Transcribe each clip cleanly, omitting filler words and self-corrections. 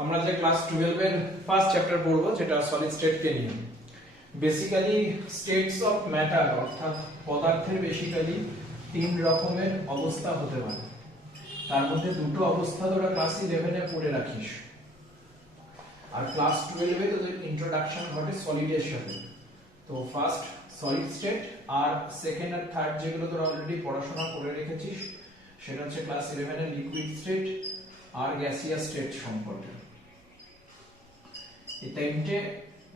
আমরা যে ক্লাস 12 এর ফার্স্ট চ্যাপ্টার পড়ব যেটা সলিড স্টেট কে নিয়ে। বেসিক্যালি স্টেটস অফ ম্যাটার অর্থাৎ পদার্থের বেসিক্যালি তিন রকমের অবস্থা হতে পারে। তার মধ্যে দুটো অবস্থা তোরা ক্লাস 11 এ পড়ে রাখিস, আর ক্লাস 12 এ তোদের ইন্ট্রোডাকশন ঘটে সলিডের সাথে। তো ফার্স্ট সলিড স্টেট আর সেকেন্ড আর থার্ড যেগুলো তোরা অলরেডি পড়াশোনা করে রেখেছিস সেটা হচ্ছে ক্লাস 11 এর লিকুইড স্টেট আর গ্যাসিয়াস স্টেট সম্পর্কে। এই তিনটে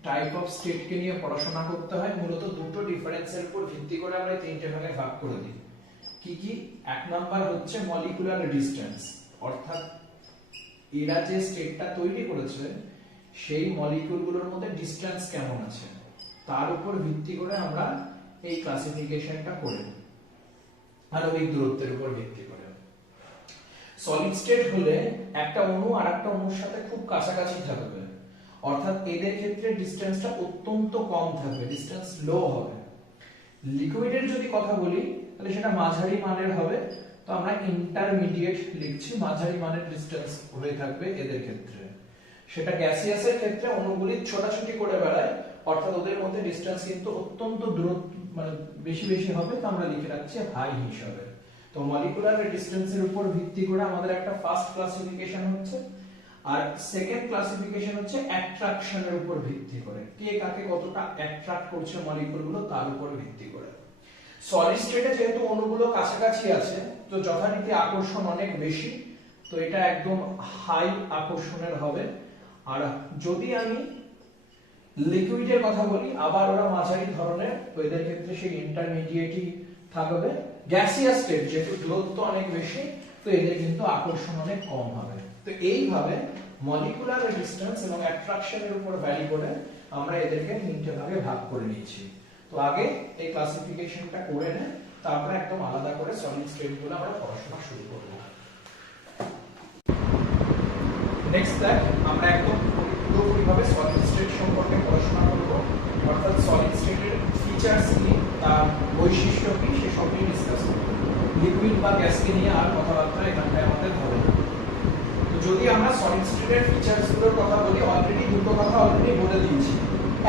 টাইপ অফ স্টেট কে নিয়ে পড়াশোনা করতে হয়। মূলত দুটো ডিফারেন্সের উপর ভিত্তি করে আমরা তিনটে ভাগে ভাগ করে দিই। কি কি? এক নাম্বার হচ্ছে মলিকুলার ডিসটেন্স, অর্থাৎ এরা যে স্টেটটা তৈরি করেছে সেই মলিকিউলগুলোর মধ্যে ডিসটেন্স কেমন আছে তার উপর ভিত্তি করে আমরা এই ক্লাসিফিকেশনটা করি, আণবিক দূরত্বের উপর ভিত্তি করে। সলিড স্টেট হলে একটা অণু আর একটা অণুর সাথে খুব কাছাকাছি থাকবে, অর্থাৎ এদের ক্ষেত্রে ডিসটেন্সটা অত্যন্ত কম থাকবে, ডিসটেন্স লো হবে। লিকুইডের যদি কথা বলি তাহলে সেটা মাঝারি মানের হবে, তো আমরা ইন্টারমিডিয়েট লিখছি, মাঝারি মানের ডিসটেন্স হয়ে থাকবে এদের ক্ষেত্রে। সেটা গ্যাসিয়াসের ক্ষেত্রে অণুগুলি ছোটাছুটি করে বেড়ায়, অর্থাৎ ওদের মধ্যে ডিসটেন্স কিন্তু অত্যন্ত দূরত্ব মানে বেশি বেশি হবে, তো আমরা লিখে রাখছি হাই হিসাবে। তো মলিকুলার ডিসটেন্সের উপর ভিত্তি করে আমাদের একটা ফার্স্ট ক্লাসিফিকেশন হচ্ছে, আর সেকেন্ড ক্লাসিফিকেশন হচ্ছে অ্যাট্রাকশনের উপর ভিত্তি করে, কে কাকে কতটা অ্যাট্রাক্ট করছে মলিকুলগুলো তার উপর ভিত্তি করে। সলিড স্টেটে যেহেতু অণুগুলো কাছাকাছি আছে তো যথারীতি আকর্ষণ অনেক বেশি, তো এটা একদম হাই আকর্ষণের হবে। আর যদি আমি লিকুইডের কথা বলি আবার ওরা মাঝারি ধরনের, তো এদের ক্ষেত্রে সেই ইন্টারমিডিয়েটই থাকবে। গ্যাসিয়াস স্টেট যেহেতু দূরত্ব অনেক বেশি, তো এদের কিন্তু আকর্ষণ অনেক কম হবে। তো এইভাবে মলিকুলার ডিসটেন্স এবং অ্যাট্রাকশনের উপর ভ্যারি করে আমরা এদেরকে তিনটে ভাগে ভাগ করে নিয়েছি। তো আগে এই ক্লাসিফিকেশনটা করে নে, তারপরে একদম আলাদা করে সলিড স্টেটগুলো আমরা পড়াশোনা শুরু করব। নেক্সট দেখ, আমরা একদম পুরোপুরিভাবে সলিড স্টেট সম্পর্কে পড়াশোনা করব, অর্থাৎ সলিড স্টেটের ফিচারস কি, তার বৈশিষ্ট্য কি, সেসব নিয়ে ডিসকাস করব। লিকুইড বা গ্যাসকে নিয়ে আর কথাবার্তা এখানটায় আমাদের হবে না। তো যদি আমরা সলিড স্টেটের ফিচারস গুলোর কথা বলি, অলরেডি দুটো কথা অলরেডি বলে দিয়েছি।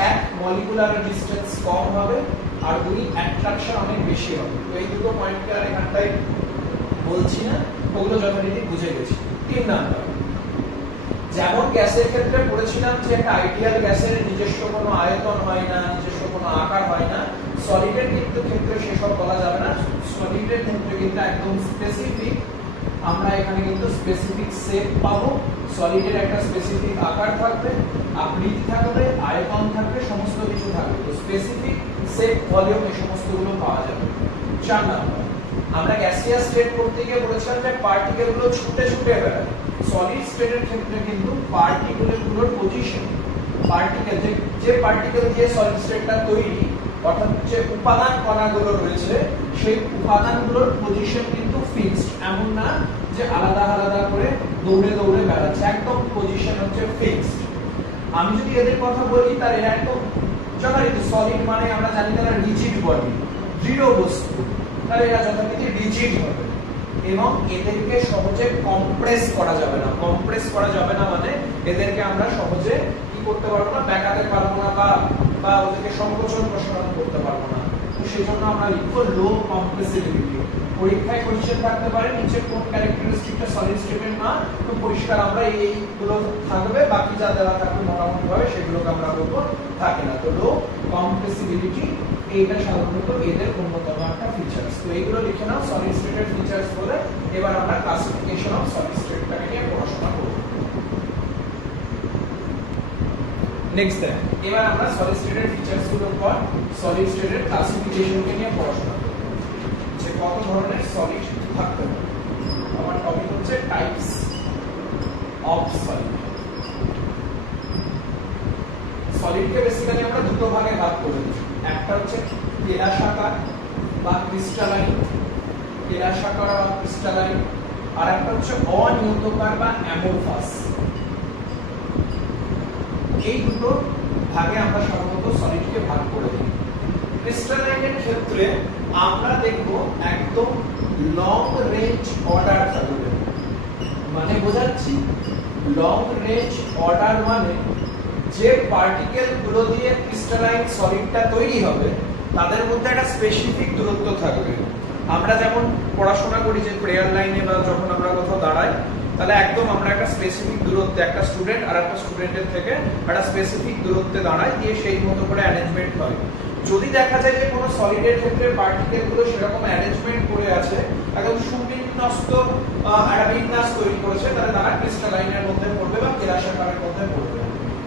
এক, মলিকুলার ডিসটেন্স কম হবে, আর দুই, অ্যাট্রাকশন অনেক বেশি হবে। তো এই দুটো পয়েন্টকে আর এখানটায় বলছি না, ওগুলো যথারীতি বুঝে গেছি। তিন নাম্বার, যেমন গ্যাসের ক্ষেত্রে পড়েছিলাম যে একটা আইডিয়াল গ্যাসের নিজস্ব কোনো আয়তন হয় না, নিজস্ব কোনো আকার হয় না, সলিডের কিন্তু ক্ষেত্রে সেসব বলা যাবে না। সলিডের ক্ষেত্রে কিন্তু একদম স্পেসিফিক, আমরা এখানে কিন্তু স্পেসিফিক শেপ পাবো, সলিডের একটা স্পেসিফিক আকার থাকবে, আকৃতি থাকবে, আয়তন থাকবে, সমস্ত কিছু থাকবে। তো স্পেসিফিক শেপ, ভলিউম, এই সমস্তগুলো পাওয়া যাবে। 4 নাম্বার, আমরা গ্যাসিয়াস স্টেট করতে গিয়ে বলেছিলাম যে পার্টিকেল গুলো ছুটে ছুটে বেড়ায়। সলিড স্টেটের ক্ষেত্রে কিন্তু পার্টিকেলগুলোর পজিশন, পার্টিকেল যে পার্টিকেল দিয়ে সলিড স্টেটটা তৈরি, অর্থাৎ যে উপাদান কণাগুলো রয়েছে সেই উপাদানগুলোর পজিশন কিন্তু ফিক্সড, এমন না যে আলাদা আলাদা করে দৌড়ে দৌড়ে বেড়াচ্ছে, একদম পজিশন হচ্ছে ফিক্সড। আমি যদি এদের কথা বলি তাহলে এরা একদম যথারীতি সলিড মানে আমরা জানি তারা রিজিড বডি, দৃঢ় বস্তু, তাহলে এরা যথারীতি রিজিড হবে এবং এদেরকে সহজে কম্প্রেস করা যাবে না। কম্প্রেস করা যাবে না মানে এদেরকে আমরা সহজে কি করতে পারবো না, বেঁকাতে পারবো না, বা ওদেরকে সংকোচন প্রসারণ করতে পারবো না। তো সেজন্য আমরা লিখবো লো কম্প্রেসিবিলিটি। পরীক্ষায় কোশ্চেন থাকতে পারে নিচে কোন ক্যারেক্টারিস্টিকটা সলিড স্টেটের না, তো পরিষ্কার আমরা এইগুলো থাকবে, বাকি যা দেওয়া থাকবে মোটামুটি ভাবে সেগুলোকে আমরা বলবো থাকে না। তো লো কম্প্রেসিবিলিটি এইটা সাধারণত এদের অন্যতম একটা ফিচারস। তো এইগুলো লিখে নাও সলিড স্টেটের ফিচারস বলে। এবার আমরা ক্লাসিফিকেশন অফ সলিড স্টেটটাকে নিয়ে পড়াশোনা করব। নেক্সট দেখ, এবার আমরা সলিড স্টেটের ফিচারস গুলোর পর সলিড স্টেটের ক্লাসিফিকেশনকে নিয়ে পড়াশোনা করব, যে কত ধরনের সলিড থাকতে পারে। আমার টপিক হচ্ছে টাইপস অফ সলিড। সলিডকে বেসিক্যালি আমরা দুটো ভাগে ভাগ করে দিই। একটা হচ্ছে কেলাসাকার বা ক্রিস্টালাইন, কেলাসাকার বা ক্রিস্টালাইন, আর একটা হচ্ছে অনিয়তকার বা অ্যামোরফাস। এই দুটো ভাগে আমরা সাধারণত সলিডকে ভাগ করে দিই। ক্রিস্টালাইনের ক্ষেত্রে আমরা দেখব একদম লং রেঞ্জ অর্ডার থাকবে, মানে বোঝাচ্ছি লং রেঞ্জ অর্ডার মানে যে পার্টিকেল গুলো দিয়ে ক্রিস্টালাইন সলিডটা তৈরি হবে তাদের মধ্যে একটা স্পেসিফিক দূরত্ব থাকবে। আমরা যেমন পড়াশোনা করি যে প্রেয়ার লাইনে বা যখন আমরা কোথাও দাঁড়াই, তাহলে একদম আমরা একটা স্পেসিফিক দূরত্বে, একটা স্টুডেন্ট আর একটা স্টুডেন্টের থেকে একটা স্পেসিফিক দূরত্বে দাঁড়ায়, দিয়ে সেই মতো করে অ্যারেঞ্জমেন্ট হয়। যদি দেখা যায় যে কোনো সলিডের ক্ষেত্রে পার্টিকেল গুলো সেরকম অ্যারেঞ্জমেন্ট করে আছে, একদম সুবিন্যস্ত একটা বিন্যাস তৈরি করেছে, তাহলে তারা ক্রিস্টালাইনের মধ্যে পড়বে বা কেলাসাকারের মধ্যে পড়বে।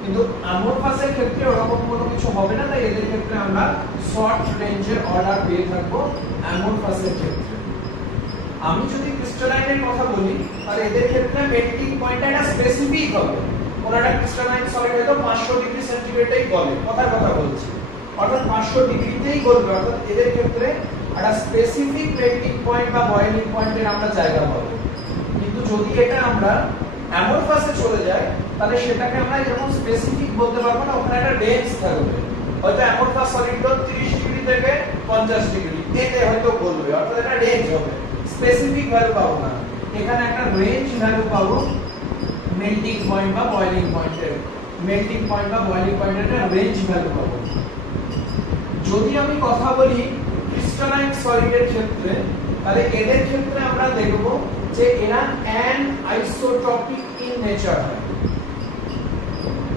কিন্তু অ্যামরফাসের ক্ষেত্রে ওরকম কোনো কিছু হবে না, তাই এদের ক্ষেত্রে আমরা শর্ট রেঞ্জের অর্ডার পেয়ে থাকবো অ্যামরফাসের ক্ষেত্রে। আমি যদি ক্রিস্টালাইনের কথা বলি, তাহলে এদের ক্ষেত্রে মেল্টিং পয়েন্টটা একটা স্পেসিফিক হবে। কোন একটা ক্রিস্টালাইন সলিড হয়তো 500 ডিগ্রি সেন্টিগ্রেডেই গলে, কথার কথা বলছি, অর্থাৎ 500 ডিগ্রিতেই গলবে, অর্থাৎ এদের ক্ষেত্রে একটা স্পেসিফিক মেল্টিং পয়েন্ট বা বয়েলিং পয়েন্টের আমরা জায়গা পাবো। কিন্তু যদি এটা আমরা অ্যামরফাসে চলে যাই, তাহলে সেটাকে আমরা এরকম স্পেসিফিক বলতে পারবো না, ওখানে একটা রেঞ্জ থাকবে। হয়তো অ্যামরফাস সলিডটা 30 ডিগ্রি থেকে 50 ডিগ্রি এতে হয়তো গলবে, অর্থাৎ এটা রেঞ্জ হবে, স্পেসিফিক ভ্যালু পাবো না। এখানে একটা রেঞ্জ ভ্যালু পাবো মেল্টিং পয়েন্ট বা বয়েলিং পয়েন্টের, মেল্টিং পয়েন্ট বা বয়েলিং পয়েন্টের একটা রেঞ্জ ভ্যালু পাবো। যদি আমি কথা বলি ক্রিস্টালাইন সলিডের ক্ষেত্রে, তাহলে এদের ক্ষেত্রে আমরা দেখব যে এরা অ্যানআইসোট্রপিক ইন নেচার হয়।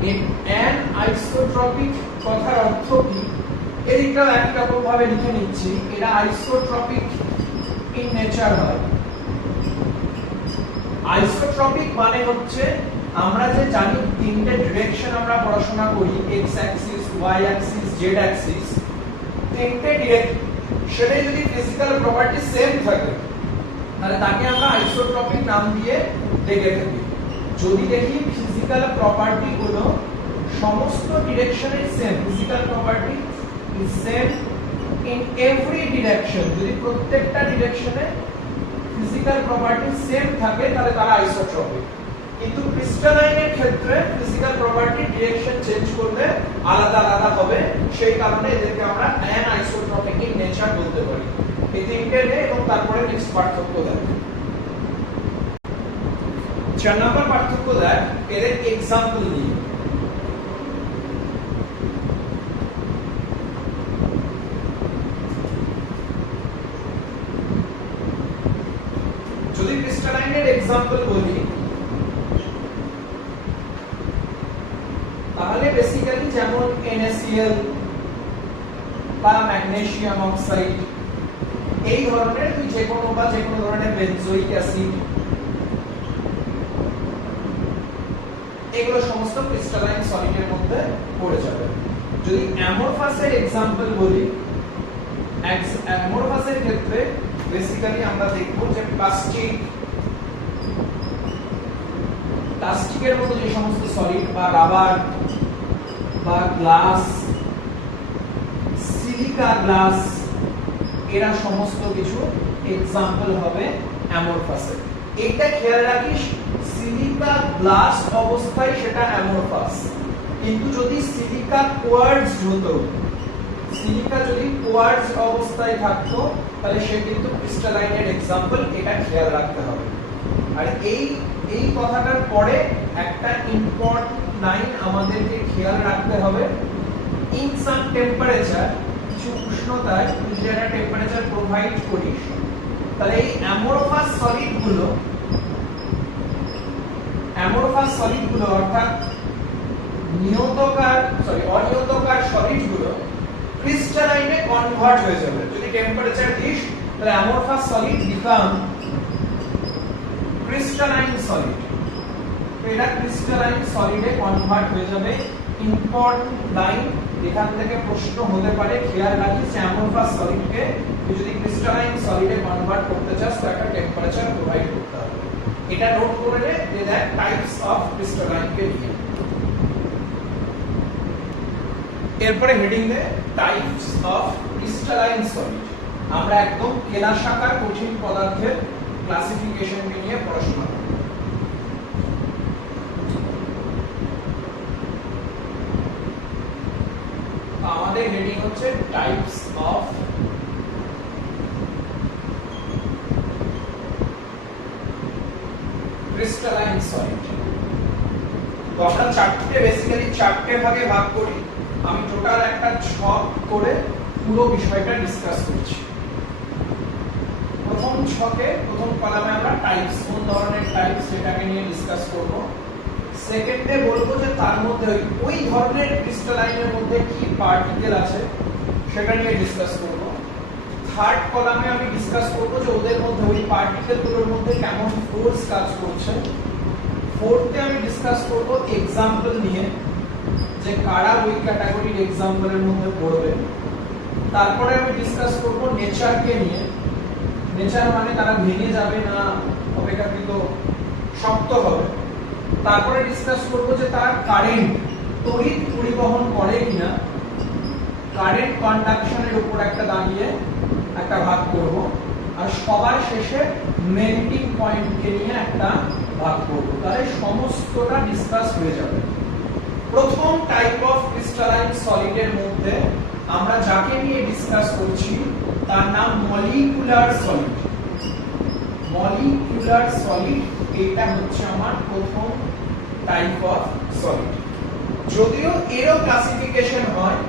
এই অ্যানআইসোট্রপিক কথার অর্থ কি, এদিকটাও একই রকম ভাবে লিখে নিচ্ছি, এরা আইসোট্রপিক ইন নেচার হয়। আইসোট্রপিক মানে হচ্ছে আমরা যে জানি তিনটে ডিরেকশন আমরা পড়াশোনা করি, X axis, Y axis, Z axis, তিনটে ডিরেকশন সেটা যদি ফিজিক্যাল প্রপার্টি সেম থাকে, তাহলে তাকে আমরা আইসোট্রপিক নাম দিয়ে ডেকে থাকি। যদি দেখি ফিজিক্যাল প্রপার্টি গুলো সমস্ত ডিরেকশনে same, physical property is same in every direction, যদি প্রত্যেকটা ডিরেকশনে ফিজিক্যাল প্রপার্টি সেম থাকে, তাহলে তারা আইসোট্রপিক। কিন্তু ক্রিস্টালাইনের ক্ষেত্রে ফিজিক্যাল প্রপার্টি ডিরেকশন চেঞ্জ করলে আলাদা আলাদা হবে, সেই কারণে এদেরকে আমরা অ্যানআইসোট্রপিক ইন নেচার বলতে পারি। এই তিনটে নেই এবং তারপরে নেক্সট পার্থক্য দেখ। 4 নম্বর পার্থক্য দেখ, এদের এক্সাম্পল নিয়ে। যদি ক্রিস্টালাইনের এক্সাম্পল বলি, তাহলে বেসিক্যালি যেমন NaCl বা ম্যাগনেসিয়াম অক্সাইড, এই ধরনের তুই যে কোনো ধরনের বেনজোইক অ্যাসিড, এগুলো সমস্ত ক্রিস্টালাইন সলিডের মধ্যে পড়ে যাবে। যদি অ্যামরফাসের এক্সাম্পল বলি, অ্যামরফাসের ক্ষেত্রে বেসিক্যালি আমরা দেখব যে প্লাস্টিকের মতো যে সমস্ত সলিড বা রাবার বা গ্লাস, সিলিকা গ্লাস, এরা সমস্ত কিছু এক্সাম্পল হবে অ্যামরফাসের। এটা খেয়াল রাখিস, সিলিকা গ্লাস অবস্থায় সেটা অ্যামরফাস, কিন্তু যদি সিলিকা কোয়ার্টজ হতো, সিলিকা যদি কোয়ার্টজ অবস্থায় থাকতো, তাহলে সে কিন্তু ক্রিস্টালাইনের এক্সাম্পল, এটা খেয়াল রাখতে হবে। আর এই কথাটার পরে একটা ইম্পর্টেন্ট লাইন আমাদেরকে খেয়াল রাখতে হবে, ইন সাম টেম্পারেচার, কিছু উষ্ণতায় তুই যদি একটা টেম্পারেচার প্রোভাইড করিস, তাহলে এই অ্যামরফাস সলিডগুলো অর্থাৎ অনিয়তকার সলিডগুলো ক্রিস্টালাইনে কনভার্ট হয়ে যাবে। যদি টেম্পারেচার দিস, তাহলে amorphous solid become crystalline solid, এটা ক্রিস্টালাইন সলিডে কনভার্ট হয়ে যাবে। ইম্পর্টেন্ট লাইন, এখান থেকে প্রশ্ন হতে পারে, খেয়াল রাখিস অ্যামরফাস সলিডকে তুই যদি ক্রিস্টালাইন সলিডে কনভার্ট করতে চাস, তো একটা টেম্পারেচার প্রোভাইড করতে হবে। এটা নোট করে নে, যে দেখ টাইপস অফ ক্রিস্টালাইনকে নিয়ে। এরপরে heading the types of crystalline solid. আমরা একদম কেলাসাকার কঠিন পদার্থের ক্লাসিফিকেশনকে নিয়ে পড়াশোনা করব। আমাদের হেডিং হচ্ছে টাইপস অফ ক্রিস্টালাইন তো আমরা চারটে ভাগে ভাগ করি। আমি টোটাল একটা ছক করে পুরো বিষয়টা ডিসকাস করছি। প্রথম ছকে প্রথম কলামে আমরা টাইপস, কোন ধরনের টাইপস সেটাকে নিয়ে ডিসকাস করব। সেকেন্ডে বলবো যে তার মধ্যে ওই ধরনের ক্রিস্টালাইনের মধ্যে কি পার্টিকেল আছে সেটা নিয়ে ডিসকাস করব। থার্ড কলামে আমি ডিসকাস করব যে ওদের মধ্যে ওই পার্টিকেলগুলোর মধ্যে কেমন ফোর্স কাজ করছে। ফোর্থে আমি ডিসকাস করব एग्जांपल নিয়ে যে কারা ওই ক্যাটাগরির एग्जांपलের মধ্যে পড়বে। তারপরে আমি ডিসকাস করব নেচারকে নিয়ে। নেচার মানে তারা ভেঙে যাবে না অপেক্ষাকৃত শক্ত হবে। তারপরে ডিসকাস করব যে তারা কারেন্ট তড়িৎ পরিবহন করে কিনা। কারেন্ট কন্ডাকশনের উপর একটা দাঁড়িয়ে একটা ভাগ করব। আর সবার শেষে মেল্টিং পয়েন্টকে নিয়ে একটা ভাগ করব। তাহলে সমস্তটা ডিসকাস হয়ে যাবে। প্রথম টাইপ অফ ক্রিস্টালাইন সলিডের মধ্যে আমরা যাকে নিয়ে ডিসকাস করছি তার নাম মলিকুলার সলিড। মলিকুলার সলিড এটা হচ্ছে আমার প্রথম টাইপ অফ সলিড। যদিও এরও ক্লাসিফিকেশন হয়,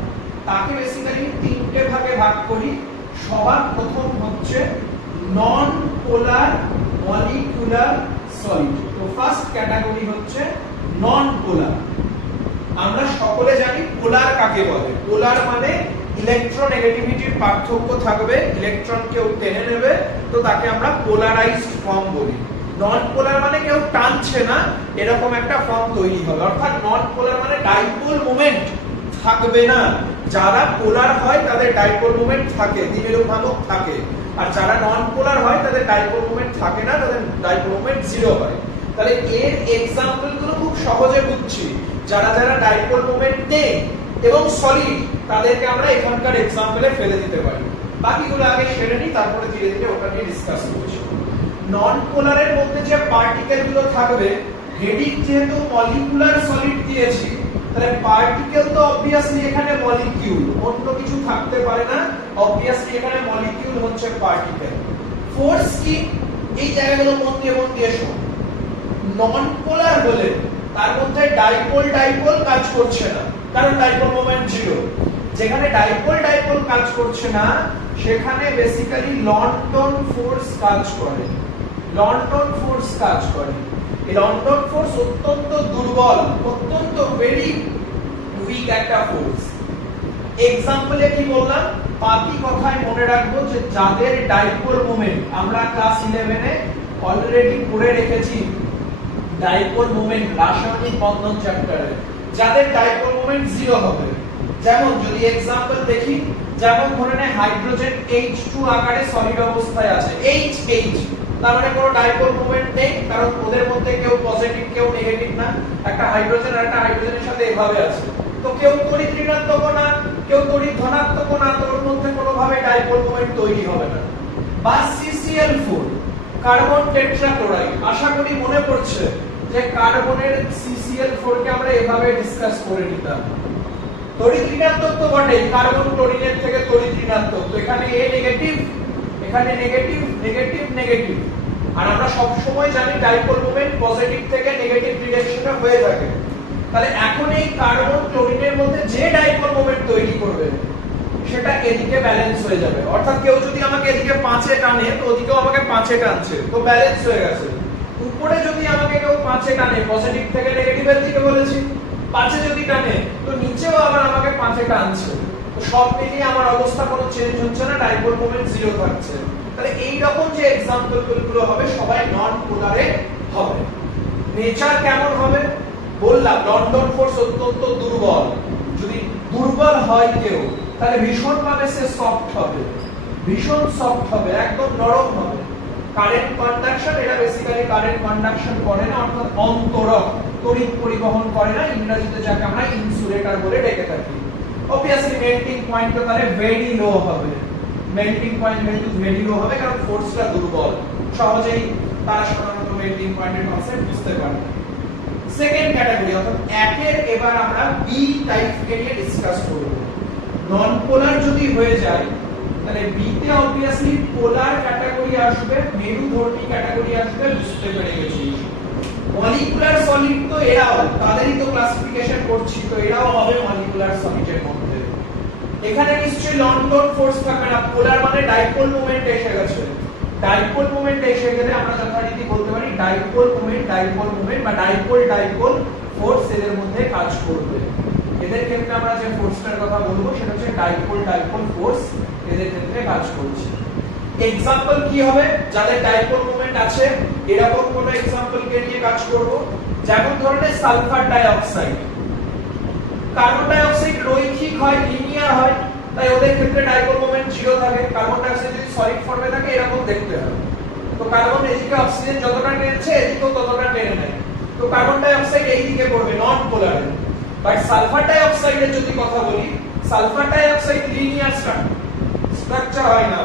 তাকে বেসিক্যালি তিনটে ভাগে ভাগ করি। সবার প্রথম হচ্ছে নন পোলার মলিকুলার সলিড। তো ফার্স্ট ক্যাটাগরি হচ্ছে নন পোলার। আমরা সকলে জানি পোলার কাকে বলে। পোলার মানে ইলেকট্রোনেগেটিভিটির পার্থক্য থাকবে, ইলেকট্রন কেউ টেনে নেবে, তো তাকে আমরা পোলারাইজড ফর্ম বলি। নন পোলার মানে কেউ টানছে না, এরকম একটা ফর্ম তৈরি হবে। অর্থাৎ নন পোলার মানে ডাইপোল মোমেন্ট থাকবে না। যারা পোলার হয় তাদের ডাইপোল মোমেন্ট থাকে, দ্বিমেরু ভ্রামক থাকে। আর যারা নন পোলার হয় তাদের ডাইপোল মোমেন্ট থাকে না, তাদের ডাইপোল মোমেন্ট জিরো হয়। তাহলে এর एग्जांपल গুলো খুব সহজে বুঝছি। যারা যারা ডাইপোল মোমেন্ট নেই এবং সলিড তাদেরকে আমরা এখানকার एग्जांपल-এ ফেলে দিতে পারি। বাকিগুলো আগে সেরে নিই, তারপরে ধীরে ধীরে ওটা নিয়ে ডিসকাস করছি। নন পোলারের মধ্যে যে পার্টিকেল গুলো থাকবে, হেডিং যেহেতু মলিকুলার সলিড দিয়েছি, তাহলে পার্টিকেল তো অবভিয়াসলি এখানে মলিকিউল, অন্য কিছু থাকতে পারে না। অবভিয়াসলি এখানে মলিকিউল হচ্ছে পার্টিকেল। ফোর্স কি, এই জায়গাগুলো মন দিয়ে শোনো। নন পোলার হলে তার মধ্যে ডাইপোল কাজ করছে না, কারণ ডাইপোল মোমেন্ট জিরো। যেখানে ডাইপোল কাজ করছে না সেখানে বেসিক্যালি লন্ডন ফোর্স কাজ করে। লন্ডন ফোর্স কাজ করে। এই লন্ডন ফোর্স অত্যন্ত দুর্বল, অত্যন্ত ভেরি উইক একটা ফোর্স। एग्जांपल-এ কি বললাম, বাকি কথায় মনে রাখবো যে যাদের ডাইপোল মোমেন্ট, আমরা ক্লাস 11-এ অলরেডি পড়ে রেখেছি ডাইপোল মোমেন্ট রাসায়নিক বন্ধন চ্যাপ্টারে, যাদের ডাইপোল মোমেন্ট জিরো হবে। যেমন যদি एग्जांपल দেখি, যেমন ধরে নে হাইড্রোজেন H2 আকারে সলিড অবস্থায় আছে, H তার মানে কোনো ডাইপোল মোমেন্ট নেই, কারণ ওদের মধ্যে কেউ পজিটিভ কেউ নেগেটিভ না। একটা হাইড্রোজেন আর একটা হাইড্রোজেনের সাথে এভাবে আছে, তো কেউ তড়িৎ ঋণাত্মক না কেউ তড়িৎ ধনাত্মক না, তো ওর মধ্যে কোনোভাবে ডাইপোল মোমেন্ট তৈরি হবে না। বা CCl4 কার্বন টেট্রাক্লোরাইড, আশা করি মনে পড়ছে যে কার্বনের CCl4 কে আমরা এভাবে ডিসকাস করে নিতাম। তড়িৎ ঋণাত্মক তো বটেই, কার্বন ক্লোরিনের থেকে তড়িৎ ঋণাত্মক, তো এখানে A নেগেটিভ, এখানে নেগেটিভ নেগেটিভ নেগেটিভ। আর আমরা সব সময় জানি ডাইপোল মোমেন্ট পজিটিভ থেকে নেগেটিভ ডিরেকশনে হয়ে থাকে। তাহলে এখন এই কার্বন ক্লোরিনের মধ্যে যে ডাইপোল মোমেন্ট তৈরি করবে সেটা এদিকে ব্যালেন্স হয়ে যাবে। অর্থাৎ কেউ যদি আমাকে এদিকে 5-এ টানে তো ওদিকেও আমাকে 5-এ টানছে, তো ব্যালেন্স হয়ে গেছে। উপরে যদি আমাকে কেউ 5-এ টানে, পজিটিভ থেকে নেগেটিভের দিকে বলেছি, 5-এ যদি টানে তো নিচেও আবার আমাকে 5-এ টানছে, তো সব মিলিয়ে আমার অবস্থা কোনো চেঞ্জ হচ্ছে না, ডাইপোল মোমেন্ট জিরো থাকছে। তাহলে এই রকম যে एग्जांपल গুলো হবে সবাই নন পোলারে হবে। নেচার কেমন হবে বললাম, লন্ডন ফোর্স অত্যন্ত দুর্বল। যদি দুর্বল হয় কেউ তাহলে ভীষণভাবে সে সফট হবে, ভীষণ সফট হবে, একদম নরম হবে। কারেন্ট কন্ডাকশন, এটা বেসিক্যালি কারেন্ট কন্ডাকশন করে না, অর্থাৎ অন্তরক তড়িৎ পরিবহন করে না, ইংরেজিতে যাকে আমরা ইনসুলেটর বলে ডেকে থাকি। অবভিয়াসলি মেল্টিং পয়েন্ট তো তাহলে ভেরি লো হবে। মেল্টিং পয়েন্ট যেহেতু ভেরি লো হবে কারণ ফোর্সটা দুর্বল, সহজেই তারা সাধারণত মেল্টিং পয়েন্টের কনসেপ্ট বুঝতে পারে। সেকেন্ড ক্যাটাগরি অর্থাৎ একের এবার আমরা বি টাইপকে নিয়ে ডিসকাস করব। নন পোলার যদি হয়ে যায় তাহলে বি তে অবভিয়াসলি পোলার ক্যাটাগরি আসবে, মেরুধর্মী ক্যাটাগরি আসবে, বুঝতে পেরে গেছি। মলিকুলার সলিড তো এরাও, তাদেরই তো ক্লাসিফিকেশন করছি, তো এরাও হবে মলিকুলার সলিডের মধ্যে। এখানে নিশ্চয়ই লং ডট ফোর্স থাকবে না, পোলার মানে ডাইপোল মোমেন্ট এসে গেছে। ডাইপোল মোমেন্ট এসে গেলে আমরা যথারীতি বলতে পারি ডাইপোল মোমেন্ট বা ডাইপোল ফোর্স এদের মধ্যে কাজ করবে। এদের ক্ষেত্রে আমরা যে ফোর্সটার কথা বলবো সেটা হচ্ছে ডাইপোল ফোর্স এদের ক্ষেত্রে কাজ করছে। এক্সাম্পল কি হবে যাদের ডাইপোল মোমেন্ট আছে, এরকম কোন এক্সাম্পল কে নিয়ে কাজ করব, যেমন ধরনের সালফার ডাইঅক্সাইড। কার্বন ডাইঅক্সাইড রৈখিক হয়, লিনিয়ার হয়, তাই ওদের ক্ষেত্রে ডাইপোল মোমেন্ট 0 থাকে। কার্বন ডাইঅক্সাইড যদি সলিড ফর্মে থাকে এরকম দেখতে হয়, তো কার্বন এদিকে অক্সিজেন যতটা টেনছে এদিকেও ততটা টেনে নেয়, তো কার্বন ডাইঅক্সাইড এই দিকে পড়বে, নন পোলার। বাট সালফার ডাইঅক্সাইডের যদি কথা বলি, সালফার ডাইঅক্সাইড লিনিয়ার স্ট্রাকচার হয় না।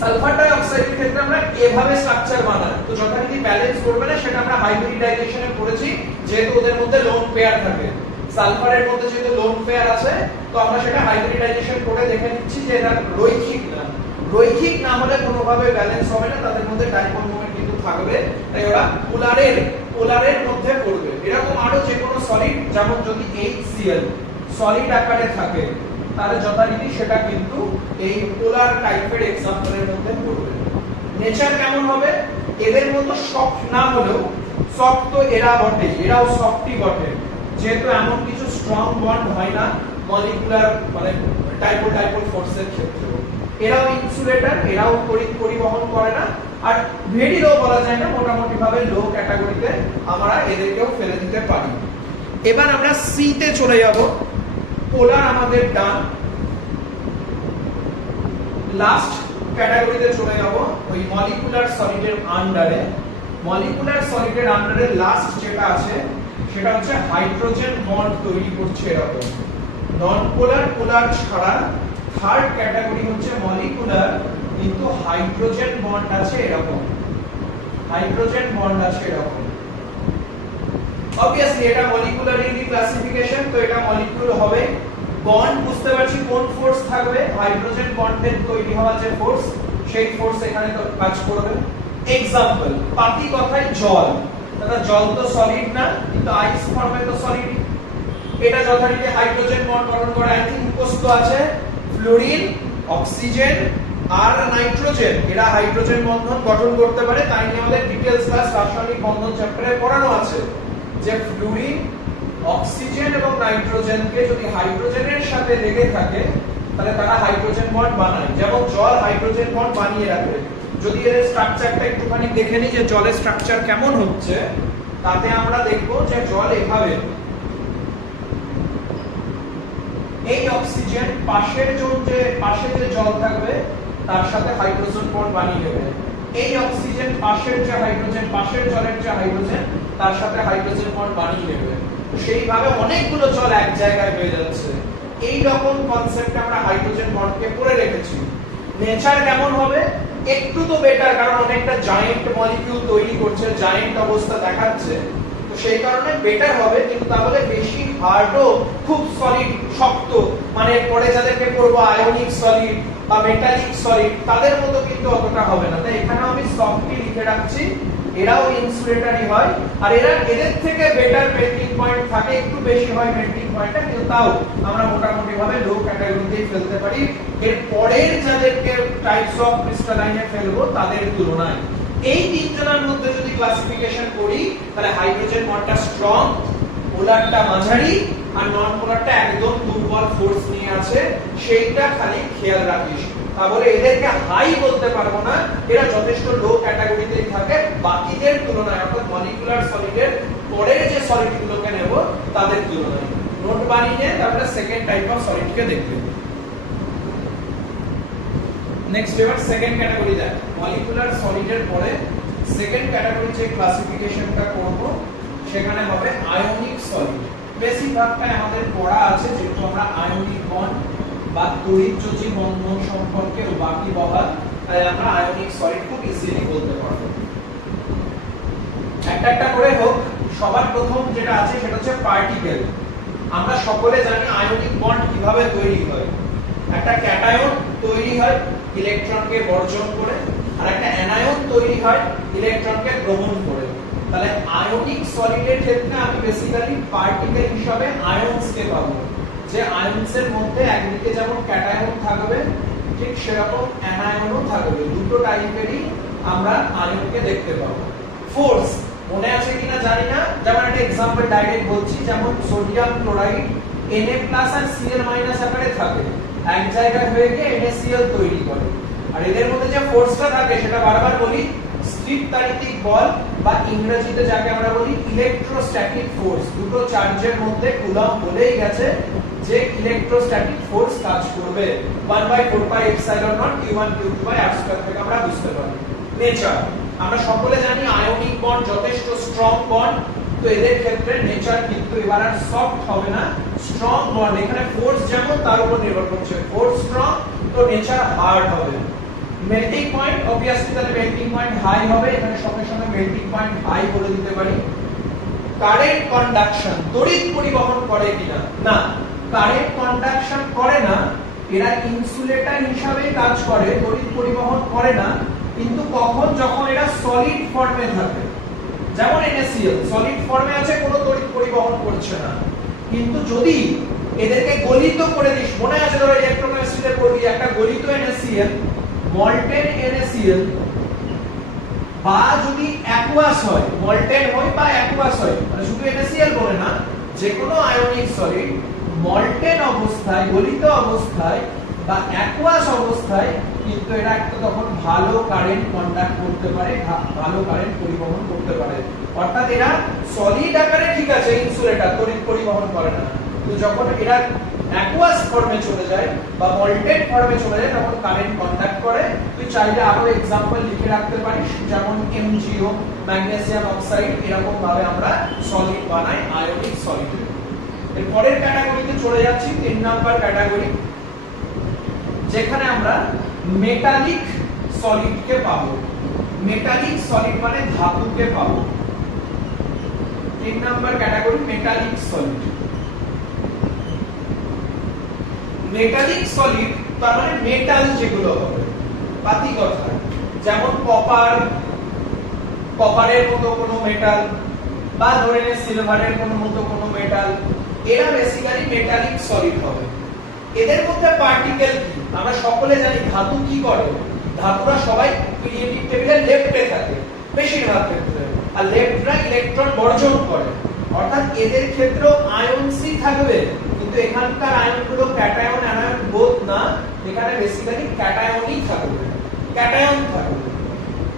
সালফার ডাইঅক্সাইডের ক্ষেত্রে আমরা এভাবে স্ট্রাকচার বানাই, তো যথারীতি ব্যালেন্স করবে না, সেটা আমরা হাইব্রিডাইজেশনে পড়েছি, যেহেতু ওদের মধ্যে লোন পেয়ার থাকে। সালফারের মধ্যে যেহেতু লোন পেয়ার আছে, তো আমরা সেটা হাইব্রিডাইজেশন করে দেখে নিচ্ছি যে এটা রৈখিক না। রৈখিক না হলে কোনোভাবে ব্যালেন্স হবে না, তাদের মধ্যে ডাইপোল মোমেন্ট কিন্তু থাকবে, তাই ওরা পোলারের মধ্যে পড়বে। এরকম আরো যে কোনো সলিড, যেমন যদি HCl সলিড আকারে থাকে তাহলে যথারীতি সেটা কিন্তু এই পোলার টাইপের এক্সাম্পলের মধ্যে পড়বে। নেচার কেমন হবে, এদের মতো সফট না হলেও সফট তো এরা বটে, এরাও সফটই বটে, যেহেতু এমন কিছু স্ট্রং বন্ড হয় না মলিকুলার মানে ডাইপোল ফোর্সের ক্ষেত্রে। এরাও ইনসুলেটর, এরাও তড়িৎ পরিবহন করে না, আর ভেরি লো বলা যায় না, মোটামুটি ভাবে লো ক্যাটাগরিতে আমরা এদেরকেও ফেলে দিতে পারি। এবার আমরা সি তে চলে যাব। পোলার আমাদের ডান, লাস্ট ক্যাটাগরিতে চলে যাব ওই মলিকুলার সলিডের আন্ডারে। মলিকুলার সলিডের আন্ডারে লাস্ট যেটা আছে সেটা হচ্ছে হাইড্রোজেন বন্ড তৈরি করছে এরকম। নন পোলার, পোলার ছাড়া থার্ড ক্যাটাগরি হচ্ছে মলিকুলার, কিন্তু হাইড্রোজেন বন্ড আছে এরকম, হাইড্রোজেন বন্ড আছে এরকম। obviously এটা মলিকুলারলি ক্লাসিফিকেশন, তো এটা মলিকিউল হবে। বন্ড বুঝতে পারছি কোন ফোর্স থাকবে, হাইড্রোজেন বন্ডের তৈরি হওয়া যে ফোর্স, সেই ফোর্স এখানে তো কাজ করবে। এক্সাম্পল পাতি কথায় জল, দাদা জল তো সলিড না, কিন্তু আইস ফর্মে তো সলিড। এটা যথারীতি হাইড্রোজেন বন্ড গঠন করে, আই থিংক মুখস্থ আছে, ফ্লোরিন, অক্সিজেন আর নাইট্রোজেন, এরা হাইড্রোজেন বন্ধন গঠন করতে পারে। তাই নিয়ে আমাদের ডিটেইলস ক্লাস রাসায়নিক বন্ধন চ্যাপ্টারে পড়ানো আছে যে ফ্লোরিন, অক্সিজেন এবং নাইট্রোজেনকে যদি হাইড্রোজেনের সাথে লেগে থাকে তাহলে তারা হাইড্রোজেন বন্ড বানায়। যেমন জল হাইড্রোজেন বন্ড বানিয়ে রাখবে। যদি এর স্ট্রাকচারটা একটুখানি দেখে নিই যে জলের স্ট্রাকচার কেমন হচ্ছে, তাতে আমরা দেখব যে জল এভাবে, এই অক্সিজেন পাশে যে জল থাকবে তার সাথে হাইড্রোজেন বন্ড বানিয়ে নেবে। এই অক্সিজেন পাশের যে হাইড্রোজেন, পাশের জলের যে হাইড্রোজেন তার সাথে হাইড্রোজেন বন্ড বানিয়ে নেবে। সেইভাবে অনেকগুলো জল এক জায়গায় হয়ে যাচ্ছে। এই রকম কনসেপ্টে আমরা হাইড্রোজেন বন্ডকে পড়ে রেখেছি। নেচার কেমন হবে, একটু তো বেটার, কারণ অনেকটা জায়েন্ট মলিকিউল তৈরি করছে, জায়েন্ট অবস্থা দেখাচ্ছে, তো সেই কারণে বেটার হবে, কিন্তু তাহলে বেশি হার্ডও, খুব সলিড শক্ত, মানে পরে যাদেরকে পড়বো আয়নিক সলিড বা মেটালিক সলিড, তাদের মতো কিন্তু অতটা হবে না। তাই এখানে আমি সফটলি লিখে রাখছি, এরাও ইনসুলেটরই হয়, আর এদের থেকে বেটার মেল্টিং পয়েন্ট থাকে, একটু বেশি হয় মেল্টিং পয়েন্টটা, কিন্তু তাও আমরা মোটামুটি ভাবে লো ক্যাটাগরিতেই ফেলতে পারি। এর পরের যাদেরকে টাইপস অফ ক্রিস্টালাইনে ফেলবো তাদের তুলনায়। এই তিনজনের মধ্যে যদি ক্লাসিফিকেশন করি তাহলে হাইড্রোজেন বন্ডটা স্ট্রং, পোলারটা মাঝারি, আর নন পোলারটা একদম দুর্বল ফোর্স নিয়ে আছে, সেইটা খালি খেয়াল রাখিস। তাহলে এদেরকে হাই বলতে পারবো না, এরা যথেষ্ট লো ক্যাটাগরিতেই থাকে বাকিদের তুলনায়, অর্থাৎ মলিকুলার সলিডের পরের যে সলিডগুলোকে নেব তাদের তুলনায়। নোট বানিয়ে তারপরে সেকেন্ড টাইপ অফ সলিডকে দেখবে। নেক্সট এবার সেকেন্ড ক্যাটাগরি দেখ, মলিকুলার সলিডের পরে সেকেন্ড ক্যাটাগরি যে ক্লাসিফিকেশনটা করব সেখানে হবে আয়নিক সলিড। বেশিরভাগটাই আমাদের পড়া আছে, যেহেতু আমরা আয়নিক বন্ড বা তড়িৎযোজী বন্ধন সম্পর্কে বাকি বহাল, তাই আমরা আয়নিক সলিড খুব ইজিলি বলতে পারবো। একটা একটা করে হোক। সবার প্রথম যেটা আছে সেটা হচ্ছে পার্টিকেল। আমরা সকলে জানি আয়নিক বন্ড কিভাবে তৈরি হয়। একটা ক্যাটায়ন তৈরি হয় ইলেকট্রনকে বর্জন করে, আর একটা অ্যানায়ন তৈরি হয় ইলেকট্রনকে গ্রহণ করে। তাহলে আয়নিক সলিডের ক্ষেত্রে আমি বেসিক্যালি পার্টিকেল হিসাবে আয়নস কে পাবো, যে আয়নস এর মধ্যে একদিকে যেমন ক্যাটায়ন থাকবে ঠিক সেরকম অ্যানায়নও থাকবে, দুটো টাইপেরই আমরা আয়নকে দেখতে পাবো। ফোর্স মনে আছে কিনা জানি না, যেমন একটা एग्जांपल ডাইরেক্ট বলছি, যেমন সোডিয়াম ক্লোরাইড Na+ আর Cl- আকারে থাকে, এক জায়গায় হয়ে গিয়ে NaCl তৈরি করে। আর এদের মধ্যে যে ফোর্সটা থাকে সেটা বারবার বলি স্থিরতাড়িতিক বল, বা ইংরেজিতে যাকে আমরা বলি ইলেকট্রোস্ট্যাটিক ফোর্স। দুটো চার্জের মধ্যে কুলম্ব বলেই গেছে যে ইলেকট্রোস্ট্যাটিক ফোর্স কাজ করবে 1/4πε0 q1 q2/r² থেকে আমরা বুঝতে পারি। নেচার আমরা সকলে জানি আয়নিক বন্ড যথেষ্ট স্ট্রং বন্ড, তো এদের ক্ষেত্রে নেচার কিন্তু এবার আর সফট হবে না, স্ট্রং বন্ড। এখানে ফোর্স যেমন তার উপর নির্ভর করছে, ফোর্স স্ট্রং তো নেচার হার্ড হবে। মেল্টিং পয়েন্ট অবভিয়াসলি তাহলে মেল্টিং পয়েন্ট হাই হবে, এখানে সঙ্গে সঙ্গে মেল্টিং পয়েন্ট হাই বলে দিতে পারি। কারেন্ট কন্ডাকশন তড়িৎ পরিবহন করে কিনা, না কারেন্ট কন্ডাকশন করে না, এরা ইনসুলেটর হিসাবে কাজ করে, তড়িৎ পরিবহন করে না। কিন্তু কখন, যখন এরা সলিড ফর্মে থাকে, যেমন NaCl সলিড ফর্মে আছে, কোনো তড়িৎ পরিবহন করছে না। কিন্তু যদি এদেরকে গলিত করে দিস, মনে আছে ধরো ইলেকট্রোকেমিস্ট্রিতে পড়বি একটা গলিত NaCl, মল্টেন NaCl, বা যদি অ্যাকুয়াস হয়, মল্টেন হয় বা অ্যাকুয়াস হয়, মানে শুধু NaCl বলে না, যে কোনো আয়নিক সলিড মল্টেন অবস্থায়, গলিত অবস্থায় বা অ্যাকুয়াস অবস্থায় কিন্তু এরা একটা তখন ভালো কারেন্ট কন্ডাক্ট করতে পারে, ভালো কারেন্ট পরিবহন করতে পারে। অর্থাৎ এরা সলিড আকারে ঠিক আছে ইনসুলেটর, তড়িৎ পরিবহন করে না, তো যখন এরা অ্যাকুয়াস ফর্মে চলে যায় বা মল্টেন ফর্মে চলে যায় তখন কারেন্ট কন্ডাক্ট করে। তুই চাইলে আরো एग्जांपल লিখে রাখতে পারিস, যেমন MgO ম্যাগনেসিয়াম অক্সাইড, এরকম ভাবে আমরা সলিড বানাই আয়নিক সলিড। এর পরের ক্যাটাগরিতে চলে যাচ্ছি, 3 নাম্বার ক্যাটাগরি, যেখানে আমরা মেটালিক সলিডকে পাবো। মেটালিক সলিড মানে ধাতুকে পাবো। 3 number category metallic solid. Metallic solid তার মানে মেটাল যেগুলো হবে, পাতি কথা, যেমন কপার, কপারের মতো কোনো মেটাল, বা ধরে নে সিলভারের মতো কোনো মেটাল, এরা বেসিক্যালি মেটালিক সলিড হবে। এদের মধ্যে পার্টিকেল কি, আমরা সকলে জানি ধাতু কি করে, ধাতুরা সবাই পিরিয়ডিক টেবিলের লেফটে থাকে বেশিরভাগ ক্ষেত্রে, আর লেফটরা ইলেকট্রন বর্জন করে। অর্থাৎ এদের ক্ষেত্রেও আয়ন সি থাকবে, কিন্তু এখানকার আয়নগুলো ক্যাটায়ন অ্যানায়ন বোথ না, এখানে বেসিক্যালি ক্যাটায়নই থাকবে, ক্যাটায়ন থাকবে।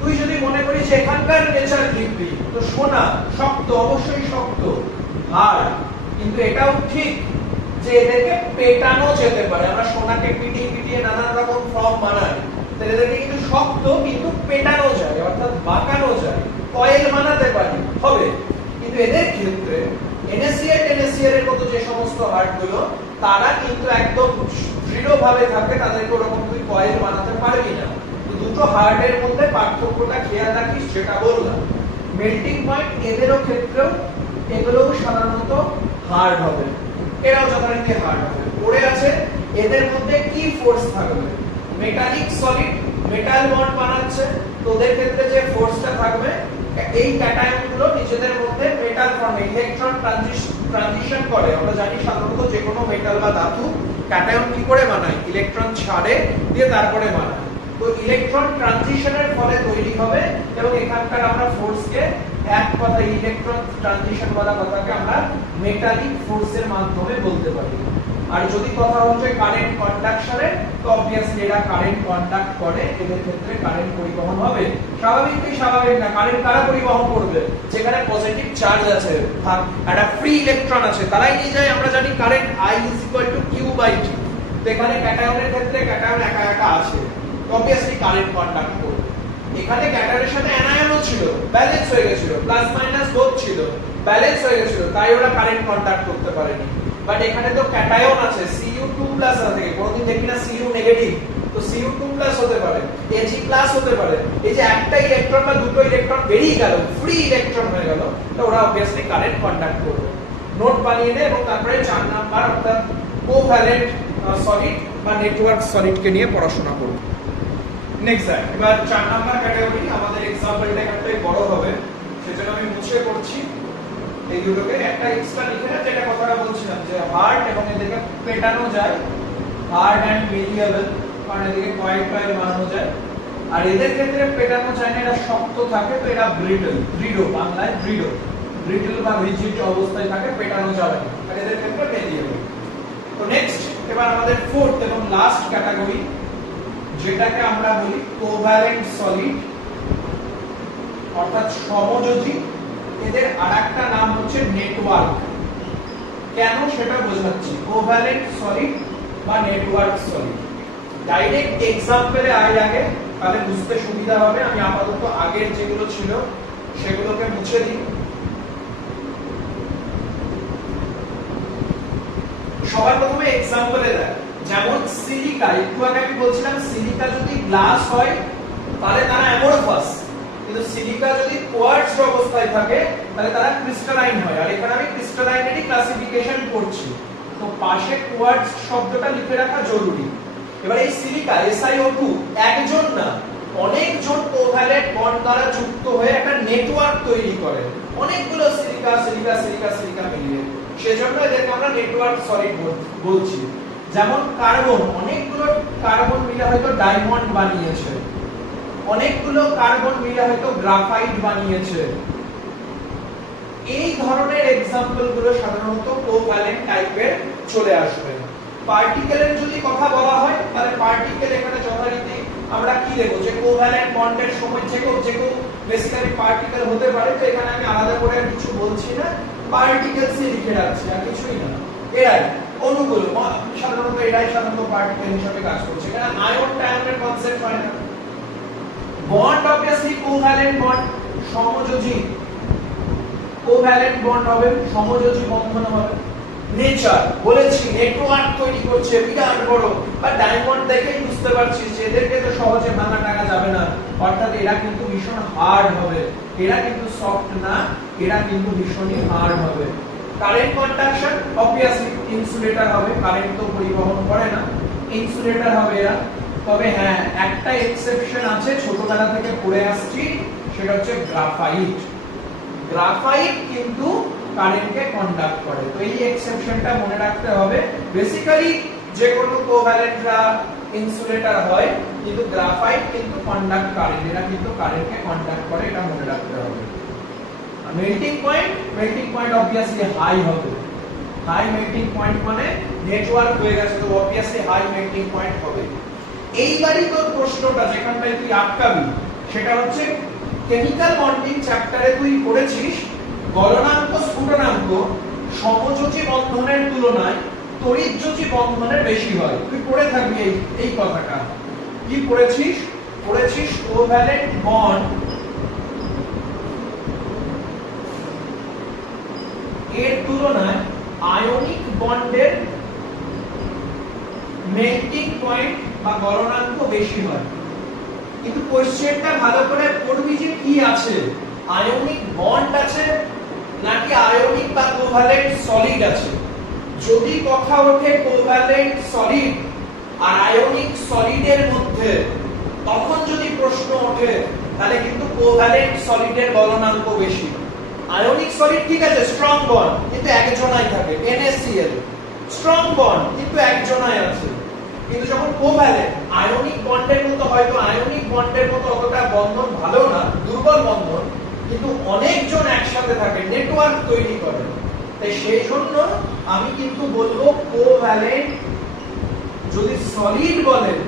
তুই যদি মনে করিস এখানকার নেচার লিখবি, তো সোনা শক্ত, অবশ্যই শক্ত, হার্ড, কিন্তু এটাও ঠিক যে এদেরকে পেটানো যেতে পারে। আমরা সোনাকে পিটিয়ে পিটিয়ে নানান রকম ফর্ম বানাই, তাহলে এদেরকে কিন্তু শক্ত কিন্তু পেটানো যায়, অর্থাৎ বাঁকানো যায়, কয়েল বানাতে পারি, হবে। কিন্তু এদের ক্ষেত্রে NaCl এর মতো যে সমস্ত হার্ড গুলো, তারা কিন্তু একদম দৃঢ়ভাবে থাকে, তাদেরকে ওরকম তুই কয়েল বানাতে পারবি না। তো দুটো হার্ডের মধ্যে পার্থক্যটা খেয়াল রাখিস, যেটা বললাম। মেল্টিং পয়েন্ট এদেরও ক্ষেত্রেও এগুলোও সাধারণত হার্ড হবে, এরাও যথারীতি হার্ড হবে। পড়ে আছে এদের মধ্যে কি ফোর্স থাকবে, মেটালিক সলিড, মেটাল বন্ড বানাচ্ছে, তো ওদের ক্ষেত্রে যে ফোর্সটা থাকবে, এই ক্যাটায়নগুলো নিজেদের মধ্যে মেটাল ফর্মে ইলেকট্রন ট্রানজিশন করে। আমরা জানি সাধারণত যে কোনো মেটাল বা ধাতু ক্যাটায়ন কি করে বানায়, ইলেকট্রন ছাড়ে দিয়ে তারপরে বানায়। তো ইলেকট্রন ট্রানজিশনের ফলে তৈরি হবে, এবং এখানকার আমরা ফোর্সকে এক কথা ইলেকট্রন ট্রানজিশন বলা কথাকে আমরা মেটালিক ফোর্সের মাধ্যমে বলতে পারি। আর যদি কথা হচ্ছে কারেন্ট কন্ডাকশনে, তো অবভিয়াসলি এরা কারেন্ট কন্ডাক্ট করে, এদের ক্ষেত্রে কারেন্ট পরিবহন হবে। স্বাভাবিক কি স্বাভাবিক না, কারেন্ট কারা পরিবহন করবে, যেখানে পজিটিভ চার্জ আছে, একটা ফ্রি ইলেকট্রন আছে, তারাই নিয়ে যায়। আমরা জানি কারেন্ট I = Q/T, তো এখানে ক্যাটায়নের ক্ষেত্রে ক্যাটায়ন একা একা আছে, তো অবভিয়াসলি কারেন্ট কন্ডাক্ট করবে। এখানে ক্যাটায়নের সাথে অ্যানায়নও ছিল, ব্যালেন্স হয়ে গেছিল, প্লাস মাইনাস বোথ ছিল, ব্যালেন্স হয়ে গেছিল, তাই ওরা কারেন্ট কন্ডাক্ট করতে পারেনি। বাট এখানে তো ক্যাটায়ন আছে, Cu2+ আছে, কোনদিন দেখি না Cu নেগেটিভ, তো Cu2+ হতে পারে, Ag+ হতে পারে। এই যে একটা ইলেকট্রন বা দুটো ইলেকট্রন বেরিয়ে গেল, ফ্রি ইলেকট্রন হয়ে গেল, তো ওরা অবভিয়াসলি কারেন্ট কন্ডাক্ট করবে। নোট বানিয়ে নে, এবং তারপরে 4 নাম্বার অর্থাৎ কোভ্যালেন্ট সলিড বা নেটওয়ার্ক সলিডকে নিয়ে পড়াশোনা করব। নেক্সট এবার 4 নাম্বার ক্যাটাগরি, আমাদের एग्जांपलটা একটু বড় হবে, সেজন্য আমি মুছে বুঝতে করছি এই দুটোকে একটা এক্সট্রা লিখে না, যেটা কথাটা বলছিলাম যে হার্ড এবং এদিকে পেটানো যায়, হার্ড এন্ড ভেরিয়েবল, কারণ এদিকে কয়েল বানানো যায়। আর এদের ক্ষেত্রে পেটানো যায় না, এটা শক্ত থাকে, তো এটা ব্রিটল, দৃঢ়, বাংলায় দৃঢ়, ব্রিটল বা রিজিড অবস্থায় থাকে, পেটানো যাবে না। আর এদের ক্ষেত্রে ভেরিয়েবল। তো নেক্সট এবার আমাদের ফোর্থ এবং লাস্ট ক্যাটাগরি, যেটাকে আমরা বলি কোভ্যালেন্ট সলিড অর্থাৎ সমযোজী। এদের আরেকটা নাম হচ্ছে নেটওয়ার্ক। কেন সেটা বোঝাচ্ছি, কোভ্যালেন্ট সলিড বা নেটওয়ার্ক সলিড। ডাইরেক্ট এক্সাম্পলে আগে তাহলে বুঝতে সুবিধা হবে। আমি আপাতত আগের যেগুলো ছিল সেগুলোকে মুছে দিই। সবার প্রথমে এক্সাম্পলে দেখ, যেমন সিলিকা, একটু আগে আমি বলছিলাম সিলিকা যদি গ্লাস হয় তাহলে তারা অ্যামোরফাস, কিন্তু সিলিকা যদি কোয়ার্টজ অবস্থায় থাকে তাহলে তারা ক্রিস্টালাইন হয়। আর এখানে আমি ক্রিস্টালাইনেরই ক্লাসিফিকেশন করছি, তো পাশে কোয়ার্টজ শব্দটা লিখে রাখা জরুরি। এবার এই সিলিকা SiO2 একজন না অনেকজন কোভ্যালেন্ট বন্ড দ্বারা যুক্ত হয়ে একটা নেটওয়ার্ক তৈরি করে, অনেকগুলো সিলিকা সিলিকা সিলিকা সিলিকা মিলিয়ে, সেজন্য এদেরকে আমরা নেটওয়ার্ক সলিড বলছি। যেমন কার্বন, অনেকগুলো কার্বন মিলে হয়তো ডায়মন্ড বানিয়েছে, অনেকগুলো কার্বন মিলে হয়তো গ্রাফাইট বানিয়েছে। এই ধরনের एग्जांपल গুলো সাধারণত কোভ্যালেন্ট টাইপের চলে আসবে। পার্টিকেলের যদি কথা বলা হয় তাহলে পার্টিকেল এখানে যথারীতি আমরা কি দেব, যে কোভ্যালেন্ট বন্ডের সময় যে কেউ বেসিক্যালি পার্টিকেল হতে পারে, তো এখানে আমি আলাদা করে কিছু বলছি না, পার্টিকেলসই লিখে রাখছি আর কিছুই না। এরাই অণুগুলো সাধারণত পার্টিকেল হিসেবে কাজ করছে। এখানে আয়ন টায়নের কনসেপ্ট হয় না। বন্ড অবভিয়াসলি কোভ্যালেন্ট বন্ড, সমযোজী কোভ্যালেন্ট বন্ড হবে, সমযোজী বন্ধন হবে। নেচার বলেছি নেটওয়ার্ক তৈরি করছে বিরাট বড়, বা ডায়মন্ড দেখেই বুঝতে পারছিস যে এদেরকে তো সহজে ভাঙা টাকা যাবে না, অর্থাৎ এরা কিন্তু ভীষণ হার্ড হবে, এরা কিন্তু সফট না, এরা কিন্তু ভীষণই হার্ড হবে। কারেন্ট কন্ডাকশন অবভিয়াসলি ইনসুলেটর হবে, কারেন্ট তো পরিবহন করে না, ইনসুলেটর হবে এরা। তবে হ্যাঁ একটা এক্সেপশন আছে, ছোটবেলা থেকে পড়ে আসছি, সেটা হচ্ছে গ্রাফাইট। গ্রাফাইট কিন্তু কারেন্টকে কন্ডাক্ট করে, তো এই এক্সেপশনটা মনে রাখতে হবে। বেসিক্যালি যে কোনো কোভ্যালেন্টরা ইনসুলেটর হয়, কিন্তু গ্রাফাইট কিন্তু কন্ডাক্ট কারেন্ট, এরা কিন্তু কারেন্টকে কন্ডাক্ট করে, এটা মনে রাখতে হবে। মেল্টিং পয়েন্ট অবভিয়াসলি হাই হবে, হাই মেল্টিং পয়েন্ট মানে নেটওয়ার্ক হয়ে গেছে, তো অবভিয়াসলি হাই মেল্টিং পয়েন্ট হবে। এইবারই তোর প্রশ্নটা যেখানটায় তুই আটকাবি সেটা হচ্ছে কেমিক্যাল বন্ডিং চ্যাপ্টারে তুই পড়েছিস গলনাঙ্ক স্ফুটনাঙ্ক সমযোজী বন্ধনের তুলনায় তড়িৎযোজী বন্ধনের বেশি হয়। তুই পড়ে থাকবি এই কথাটা। কি পড়েছিস কোভ্যালেন্ট বন্ড এর তুলনায় আয়নিক বন্ডের মেল্টিং পয়েন্ট বা গলনাঙ্ক বেশি হয়। কিন্তু কোশ্চেনটা ভালো করে পড়বি যে কি আছে, আয়নিক বন্ড আছে নাকি আয়নিক বা কোভ্যালেন্ট সলিড আছে। যদি কথা ওঠে কোভ্যালেন্ট সলিড আর আয়নিক সলিডের মধ্যে, তখন যদি প্রশ্ন ওঠে তাহলে কিন্তু কোভ্যালেন্ট সলিডের গলনাঙ্ক বেশি। আয়নিক সলিড ঠিক আছে স্ট্রং বন্ড, কিন্তু একজনাই থাকে, NaCl স্ট্রং বন্ড কিন্তু একজনাই আছে। কিন্তু যখন কোভ্যালেন্ট আয়নিক বন্ডের মতো, হয়তো আয়নিক বন্ডের মতো অতটা বন্ধন ভালো না, দুর্বল বন্ধন, কিন্তু অনেকজন একসাথে থাকে, নেটওয়ার্ক তৈরি করে। তাই সেই জন্য আমি কিন্তু বলবো কোভ্যালেন্ট যদি সলিড বলেন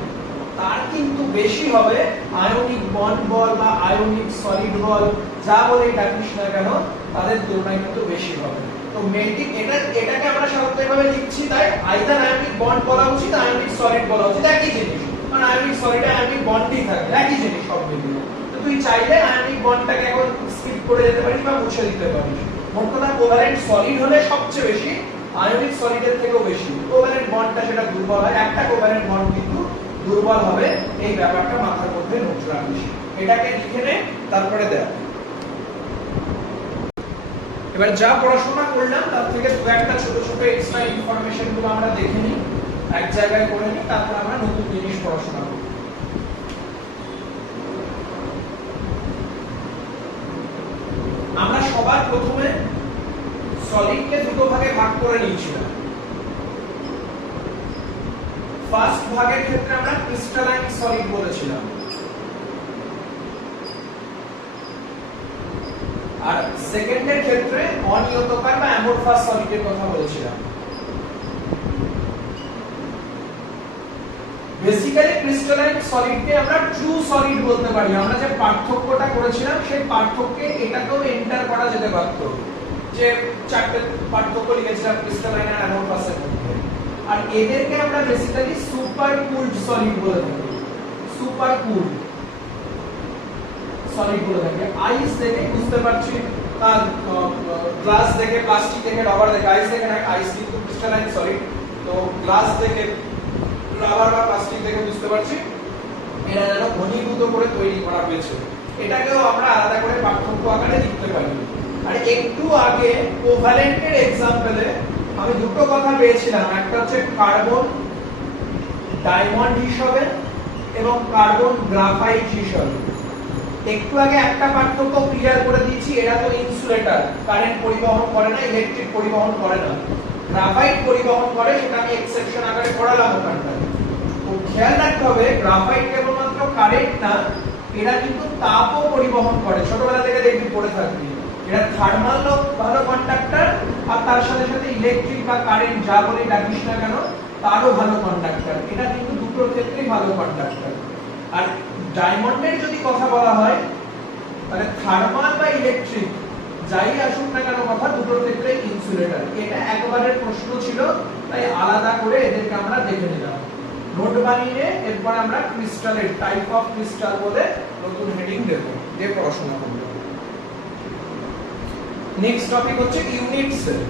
তার কিন্তু বেশি হবে, আয়নিক বন্ড বল বা আয়নিক সলিড বল যা বলে ডাকিস না কেন, তাদের তুলনায় কিন্তু বেশি হবে। তো মেল্টিং এটাকে আমরা সাধারণতভাবে লিখছি, তাই আইদার আয়নিক বন্ড বলা উচিত, আয়নিক সলিড বলা উচিত, একই জিনিস। কারণ আয়নিক সলিডে আয়নিক বন্ডই থাকে, একই জিনিস সব মিলিয়ে। তো তুই চাইলে আয়নিক বন্ডটাকে এখন স্কিপ করে যেতে পারিস বা মুছে দিতে পারিস। মোট কথা কোভ্যালেন্ট সলিড হলে সবচেয়ে বেশি, আয়নিক সলিডের থেকেও বেশি কোভ্যালেন্ট বন্ডটা সেটা দুর্বল হয়, একটা কোভ্যালেন্ট বন্ড কিন্তু দুর্বল হবে। এই ব্যাপারটা মাথার মধ্যে নোট রাখিস, এটাকে লিখে নে, তারপরে দেখ। এবার যা পড়াশোনা করলাম তার থেকে দু একটা ছোট ছোট এক্সট্রা ইনফরমেশন গুলো আমরা দেখে নিই, এক জায়গায় করে নিই, তারপর আমরা নতুন জিনিস পড়াশোনা করব। আমরা সবার প্রথমে সলিডকে দুটো ভাগে ভাগ করে নিয়েছিলাম। ফার্স্ট ভাগের ক্ষেত্রে আমরা ক্রিস্টালাইন সলিড বলেছিলাম, আর সেকেন্ডের ক্ষেত্রে অনিয়তকার বা অ্যামোরফাস সলিডের কথা বলেছিলাম। বেসিক্যালি ক্রিস্টালাইন সলিডকে আমরা ট্রু সলিড বলতে পারি। আমরা যে পার্থক্যটা করেছিলাম সেই পার্থক্যে এটাকেও এন্টার করা যেতে পারত, যে চারটে পার্থক্য লিখেছিলাম ক্রিস্টালাইন আর অ্যামোরফাসের মধ্যে। আর এদেরকে আমরা বেসিক্যালি সুপার কুলড সলিড বলে থাকি, সুপার কুলড সলিড বলে থাকি। আইস দেখে বুঝতে পারছি, গ্লাস দেখে, প্লাস্টিক দেখে, রাবার দেখে, আইস দেখে না, আইস কিন্তু ক্রিস্টালাইন সলিড। তো গ্লাস দেখে, রাবার বা প্লাস্টিক দেখে বুঝতে পারছি এরা যেন ঘনীভূত করে তৈরি করা হয়েছে। এটাকেও আমরা আলাদা করে পার্থক্য আকারে লিখতে পারি। আর একটু আগে কোভ্যালেন্টের এক্সাম্পলে আমি দুটো কথা পেয়েছিলাম, একটা হচ্ছে কার্বন ডায়মন্ড হিসাবে এবং কার্বন গ্রাফাইট হিসাবে। একটু আগে একটা পার্থক্য ক্লিয়ার করে দিয়েছি, এরা তো ইনসুলেটর, কারেন্ট পরিবহন করে না, ইলেকট্রিক পরিবহন করে না। গ্রাফাইট পরিবহন করে, সেটা আমি এক্সেপশন আকারে পড়ালাম ওখানটায়। তো খেয়াল রাখতে হবে গ্রাফাইট কেবলমাত্র কারেন্ট না, এরা কিন্তু তাপও পরিবহন করে। ছোটবেলা থেকে দেখবি পড়ে থাকবি এরা থার্মাল ভালো কন্ডাক্টর, আর তার সাথে সাথে ইলেকট্রিক বা কারেন্ট যা বলে ডাকিস না কেন তারও ভালো কন্ডাক্টর। এটা কিন্তু দুটোর ক্ষেত্রেই ভালো কন্ডাক্টর। আর ডায়মন্ডের যদি কথা বলা হয় তাহলে থার্মাল বা ইলেকট্রিক যাই আসুক না কেন কথা, দুটোর ক্ষেত্রে ইনসুলেটর। এটা একবারের প্রশ্ন ছিল, তাই আলাদা করে এদেরকে আমরা দেখে নিলাম। নোট বানিয়ে এরপর আমরা ক্রিস্টালের টাইপ অফ ক্রিস্টাল বলে নতুন হেডিং দেব, যে পড়াশোনা করব। নেক্সট টপিক হচ্ছে ইউনিট সেল।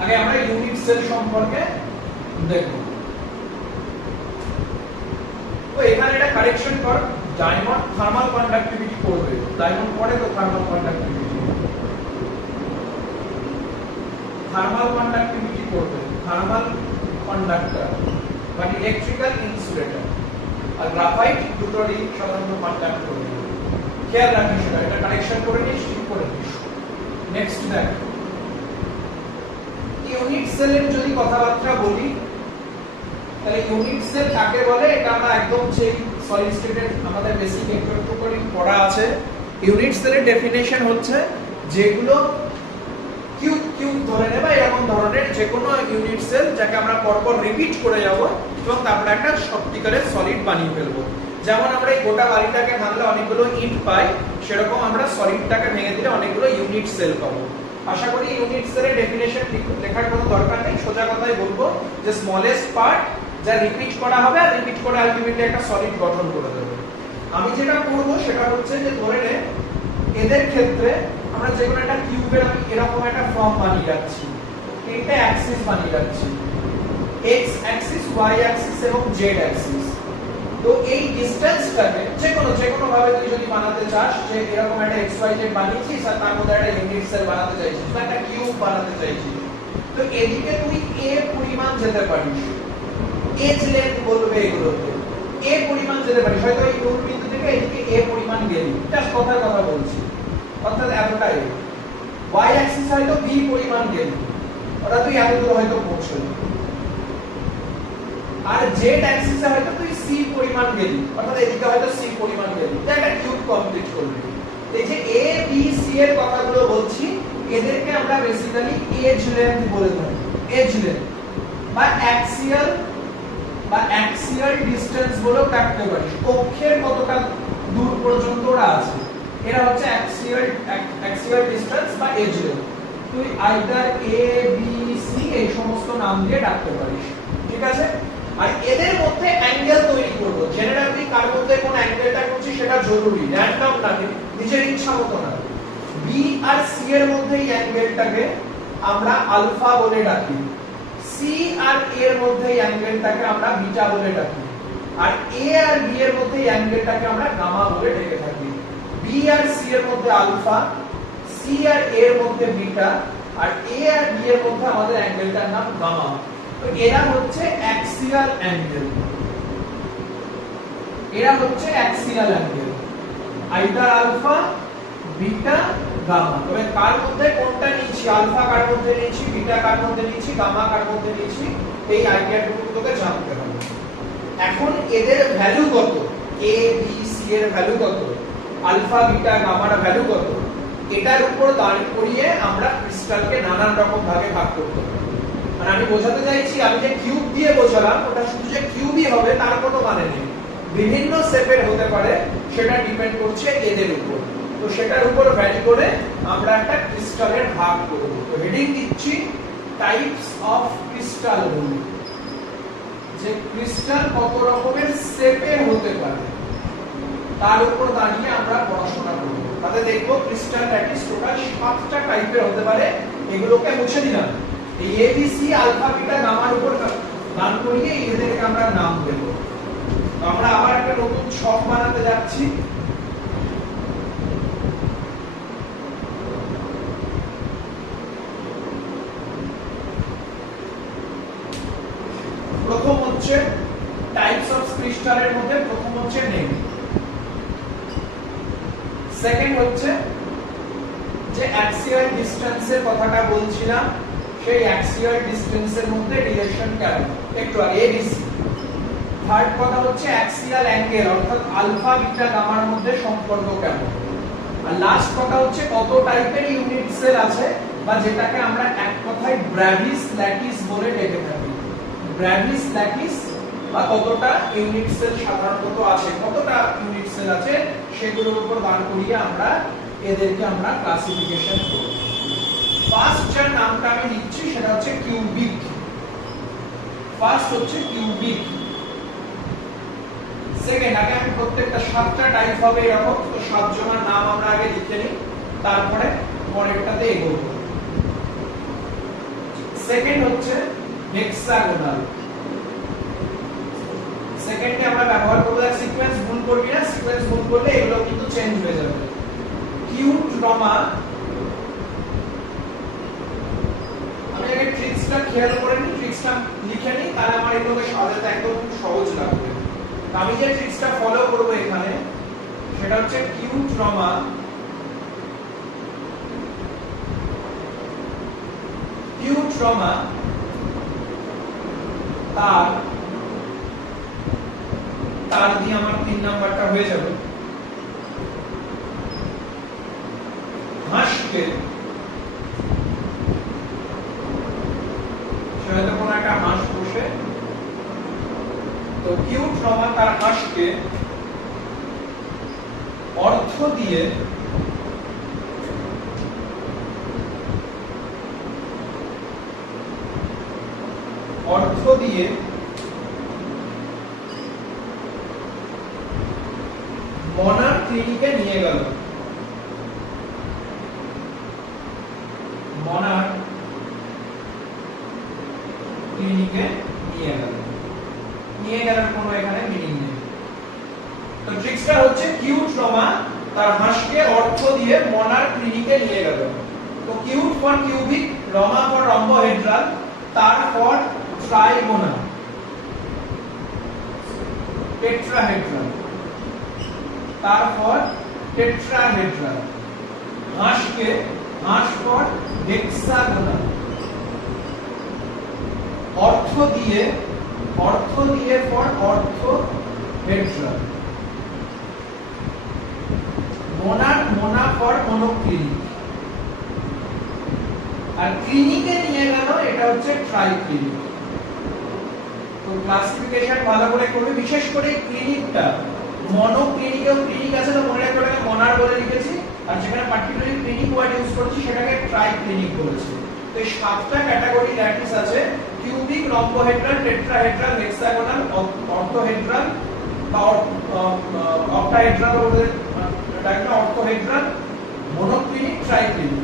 আগে আমরা ইউনিট সেল সম্পর্কে দেখব। তো এখানে এটা কারেকশন কর, ডায়মন্ড থার্মাল কন্ডাক্টিভিটি করবে, ডায়মন্ড পড়ে তো থার্মাল কন্ডাক্টিভিটি, থার্মাল কন্ডাক্টিভিটি করবে, থার্মাল কন্ডাক্টর বা ইলেকট্রিক্যাল ইনসুলেটর। আর গ্রাফাইট দুটোরই সাধারণত কন্ডাক্ট করবে। খেয়াল রাখিস এটা কারেকশন করে নিস, ঠিক করে নিস। নেক্সট দেখ, ইউনিট সেলের যদি কথাবার্তা বলি তাহলে ইউনিট সেল কাকে বলে, এটা আমরা একদম সেই সলিড স্টেটের আমাদের বেসিক একটু করে পড়া আছে। ইউনিট সেলের ডেফিনেশন হচ্ছে যেগুলো কিউব কিউব ধরে নেবা এরকম ধরনের যে কোনো ইউনিট সেল, যাকে আমরা পরপর রিপিট করে যাব এবং তারপরে একটা সত্যিকারের সলিড বানিয়ে ফেলবো। যেমন আমরা এই গোটা বাড়িটাকে ভাঙলে অনেকগুলো ইট পাই, সেরকম আমরা সলিডটাকে ভেঙে দিলে অনেকগুলো ইউনিট সেল পাবো। আশা করি ইউনিট সেলের ডেফিনেশন লেখার কোনো দরকার নেই, সোজা কথাই বলবো যে স্মলেস্ট পার্ট যা রিপিট করা হবে আর রিপিট করে আলটিমেটলি একটা সলিড গঠন করে দেবে। আমি যেটা করব সেটা হচ্ছে যে ধরে নে এদের ক্ষেত্রে আমরা যে কোনো একটা কিউবের আমি এরকম একটা ফর্ম বানিয়ে রাখছি, তিনটা অ্যাক্সিস বানিয়ে রাখছি, x অ্যাক্সিস, y অ্যাক্সিস এবং z অ্যাক্সিস। তো এই ডিসটেন্সটাকে যে কোনো ভাবে তুই যদি বানাতে চাস, যে এরকম একটা xyz বানিয়েছিস আর তার মধ্যে একটা ইউনিট সেল বানাতে চাইছিস বা একটা কিউব বানাতে চাইছিস, তো এদিকে তুই a পরিমাণ যেতে পারিস, এজ লেন্থ বলবে এগুলোতে a পরিমাণ যেতে পারিস। হয়তো এই মূল বিন্দু থেকে এদিকে a পরিমাণ গেলি, জাস্ট কথার কথা বলছি, অর্থাৎ এতটাই। y অ্যাক্সিস হয়তো b পরিমাণ গেলি, ওটা তুই এত দূর হয়তো পৌঁছলি। আর z অ্যাক্সিসে হয়তো তুই c পরিমাণ গেলি, অর্থাৎ এদিকে হয়তো c পরিমাণ গেলি, এটা একটা কিউব কমপ্লিট করলি। এই যে a b c এর কথাগুলো বলছি, এদেরকে আমরা বেসিক্যালি এজ লেন্থ বলে থাকি। এজ লেন্থ বা অ্যাক্সিয়াল ডিসটেন্স বলেও ডাকতে পারিস। অক্ষের কতটা দূর পর্যন্ত ওরা আছে, এরা হচ্ছে অ্যাক্সিয়াল ডিসটেন্স বা এজ লেন্থ। তুই আইদার a b c এই সমস্ত নাম দিয়ে ডাকতে পারিস, ঠিক আছে। আর এদের মধ্যে অ্যাঙ্গেল তৈরি করব। জেনারেলি কার মধ্যে কোন অ্যাঙ্গেলটা করছি সেটা জরুরি, র্যান্ডম না, নিজের ইচ্ছা মতো না। b আর c এর মধ্যে এই অ্যাঙ্গেলটাকে আমরা আলফা বলে ডাকি, c আর a এর মধ্যে এই অ্যাঙ্গেলটাকে আমরা বিটা বলে ডাকি, আর a আর b এর মধ্যে এই অ্যাঙ্গেলটাকে আমরা গামা বলে ডেকে থাকি। b আর c এর মধ্যে আলফা, c আর a এর মধ্যে বিটা, আর a আর b এর মধ্যে আমাদের অ্যাঙ্গেলটার নাম গামা। তো এরা হচ্ছে অ্যাক্সিয়াল অ্যাঙ্গেল, এরা হচ্ছে axial angle, either alpha, beta gamma. তবে কার মধ্যে কোনটা নিয়েছি, আলফা কার মধ্যে নিয়েছি, বিটা কার মধ্যে নিয়েছি, গামা কার মধ্যে নিয়েছি, এই আইডিয়াটুকু তোকে জানতে হবে। এখন এদের ভ্যালু কত, এ বি সি এর ভ্যালু কত, আলফা বিটা গামার ভ্যালু কত, এটার উপর দাঁড় করিয়ে আমরা ক্রিস্টালকে নানান রকম ভাগে ভাগ করতে পারি। মানে আমি বোঝাতে চাইছি, আমি যে কিউব দিয়ে বোঝালাম ওটা শুধু যে কিউবই হবে তার কোনো মানে নেই, বিভিন্ন শেপের হতে পারে, সেটা ডিপেন্ড করছে এদের উপর। তো সেটার উপর ভ্যারি করে আমরা একটা ক্রিস্টালের ভাগ করব। তো হেডিং দিচ্ছি টাইপস অফ ক্রিস্টাল, যে ক্রিস্টাল কত রকমের শেপের হতে পারে তার উপর দাঁড়িয়ে আমরা পড়াশোনা করব। তাহলে দেখব ক্রিস্টাল প্র্যাকটিস টোটাল 7টা টাইপের হতে পারে। এগুলোকে মুছে দিলাম, এই A B C alpha beta গামার উপর দাঁড় করিয়ে এদেরকে আমরা নাম দেব। তো আমরা আবার একটা নতুন ছক বানাতে যাচ্ছি। প্রথম হচ্ছে টাইপস অফ ক্রিস্টালের মধ্যে প্রথম হচ্ছে নেম, সেকেন্ড হচ্ছে যে অ্যাক্সিয়াল ডিসটেন্সের কথাটা বলছিলাম, সেই অ্যাক্সিয়াল ডিসটেন্সের মধ্যে রিলেশন কেমন একটু আগে এবিসি। থার্ড কথা হচ্ছে অ্যাক্সিয়াল অ্যাঙ্গেল, অর্থাৎ আলফা বিটা গামার মধ্যে সম্পর্ক কেমন। আর লাস্ট কথা হচ্ছে কত টাইপের ইউনিট সেল আছে, বা যেটাকে আমরা এক কথায় ব্র্যাভিস ল্যাটিস বলে ডেকে থাকি। ব্র্যাভিস ল্যাটিস বা কতটা ইউনিট সেল সাধারণত আছে, কতটা ইউনিট সেল আছে সেগুলোর উপর দাঁড় করিয়ে আমরা এদেরকে আমরা ক্লাসিফিকেশন করব। ফার্স্ট যার নামটা আমি লিখছি সেটা হচ্ছে কিউবিক। ফার্স্ট হচ্ছে কিউবিক। সেকেন্ড, আগে আমি প্রত্যেকটা 7টা টাইপ হবে এরকম, তো 7 জনের নাম আমরা আগে লিখে নিই, তারপরে পরেরটাতে এগোবো। সেকেন্ড হচ্ছে হেক্সাগোনাল। সেকেন্ডে আমরা ব্যবহার করব, সিকোয়েন্স ভুল করবি না, সিকোয়েন্স ভুল করলে এগুলো কিন্তু চেঞ্জ হয়ে যাবে। কিউট্রমা, আমি আগে ট্রিক্সটা খেয়াল করে নিই, ট্রিক্সটা লিখে নিই, তাহলে আমার এগুলোকে সাজাতে একদম সহজ লাগবে। আমি যে ট্রিক্সটা ফলো করব এখানে সেটা হচ্ছে কিউট্রমা তার দিয়ে আমার 3 নাম্বারটা হয়ে যাবে। হাঁসকে, সেটা কোন একটা হাঁস বসে, তো কিউট্রমা তার হাঁসকে অর্থ দিয়ে মনার ক্লিনিকে নিয়ে গেল। মনার ক্লিনিকে নিয়ে গেল কোনো এখানে মিনিং নেই। তো ট্রিক্সটা হচ্ছে কিউট্রমা তার হাঁসকে অর্থ দিয়ে মনার ক্লিনিকে নিয়ে গেল। তো cute for cubic, Rama for rhombohedral, তার ফর ট্রাইগোনাল, টেট্রাহেড্রাল, তারপর টেট্রাহেড্রাল। হাঁসকে হাঁস ফর হেক্সাগোনাল, অর্থ দিয়ে for orthohedral, Mona for monoclinic, আর ক্লিনিকে নিয়ে গেল এটা হচ্ছে ট্রাইক্লিনিক। তো ক্লাসিফিকেশন ভালো করে করবে, বিশেষ করে ক্লিনিকটা মনোক্লিনিকেও ক্লিনিক আছে, তো মনে রাখবে ওটাকে মনার বলে লিখেছি, আর যেখানে পার্টিকুলারলি ক্লিনিক ওয়ার্ড ইউজ করছি সেটাকে ট্রাইক্লিনিক বলেছি। তো এই 7টা ক্যাটাগরি ল্যাটিস আছে, কিউবিক, রম্বোহেড্রাল, টেট্রাহেড্রাল, হেক্সাগোনাল, অর্থোহেড্রাল বা অক্টাহেড্রাল বলে ডাকনা, অর্থোহেড্রাল, মনোক্লিনিক, ট্রাইক্লিনিক।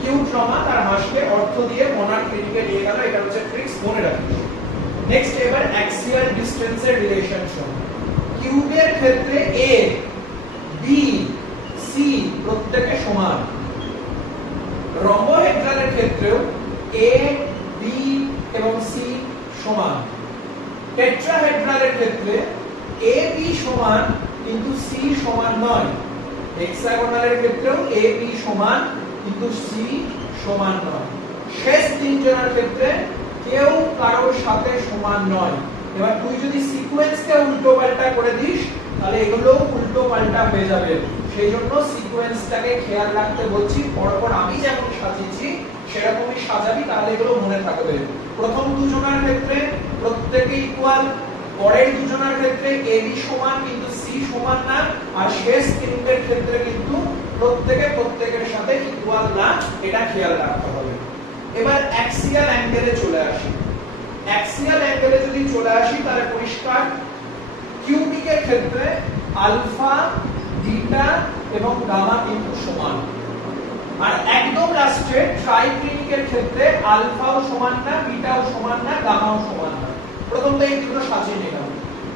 কিউট্রমা তার হাঁসকে অর্থ দিয়ে মনার ক্লিনিকে নিয়ে গেল, এটা হচ্ছে ট্রিক্স, মনে রাখিস। নেক্সট এবার অ্যাক্সিয়াল ডিসটেন্সের রিলেশনশিপ। কিউবের ক্ষেত্রে এ বি সি প্রত্যেকে সমান, রম্বোহেড্রালের ক্ষেত্রেও এ বি এবং সি সমান, টেট্রাহেড্রালের ক্ষেত্রে এ বি সমান কিন্তু সি সমান নয়। হেক্সাগোনালের ক্ষেত্রেও এ বি সমান কিন্তু সি সমান নয়। শেষ তিনজনের ক্ষেত্রে কেউ কারোর সাথে সমান নয়। এবার তুই যদি সিকোয়েন্সকে উল্টো পাল্টা করে দিস তাহলে এগুলো উল্টো পাল্টা হয়ে যাবে, সেই জন্য সিকোয়েন্সটাকে খেয়াল রাখতে বলছি। পরপর আমি যেমন সাজিয়েছি সেরকমই সাজাবি, তাহলে এগুলো মনে থাকবে। প্রথম দুজনের ক্ষেত্রে প্রত্যেকে ইকুয়াল, পরের দুজনের ক্ষেত্রে এ বি সমান কিন্তু সি সমান না, আর শেষ তিনটের ক্ষেত্রে কিন্তু প্রত্যেকের সাথে ইকুয়াল না, এটা খেয়াল রাখতে হবে। এবার অ্যাক্সিয়াল অ্যাঙ্গেলে চলে আসি। অ্যাক্সিয়াল অ্যাঙ্গেলে যদি চলে আসি তাহলে পরিষ্কার কিউবিকের ক্ষেত্রে আলফা, বিটা এবং গামা কিন্তু সমান। আর একদম লাস্টে ট্রাইক্লিনিকের ক্ষেত্রে আলফাও সমান না, বিটাও সমান না, গামাও সমান না। প্রথমত এই দুটো সাজিয়ে নিলাম,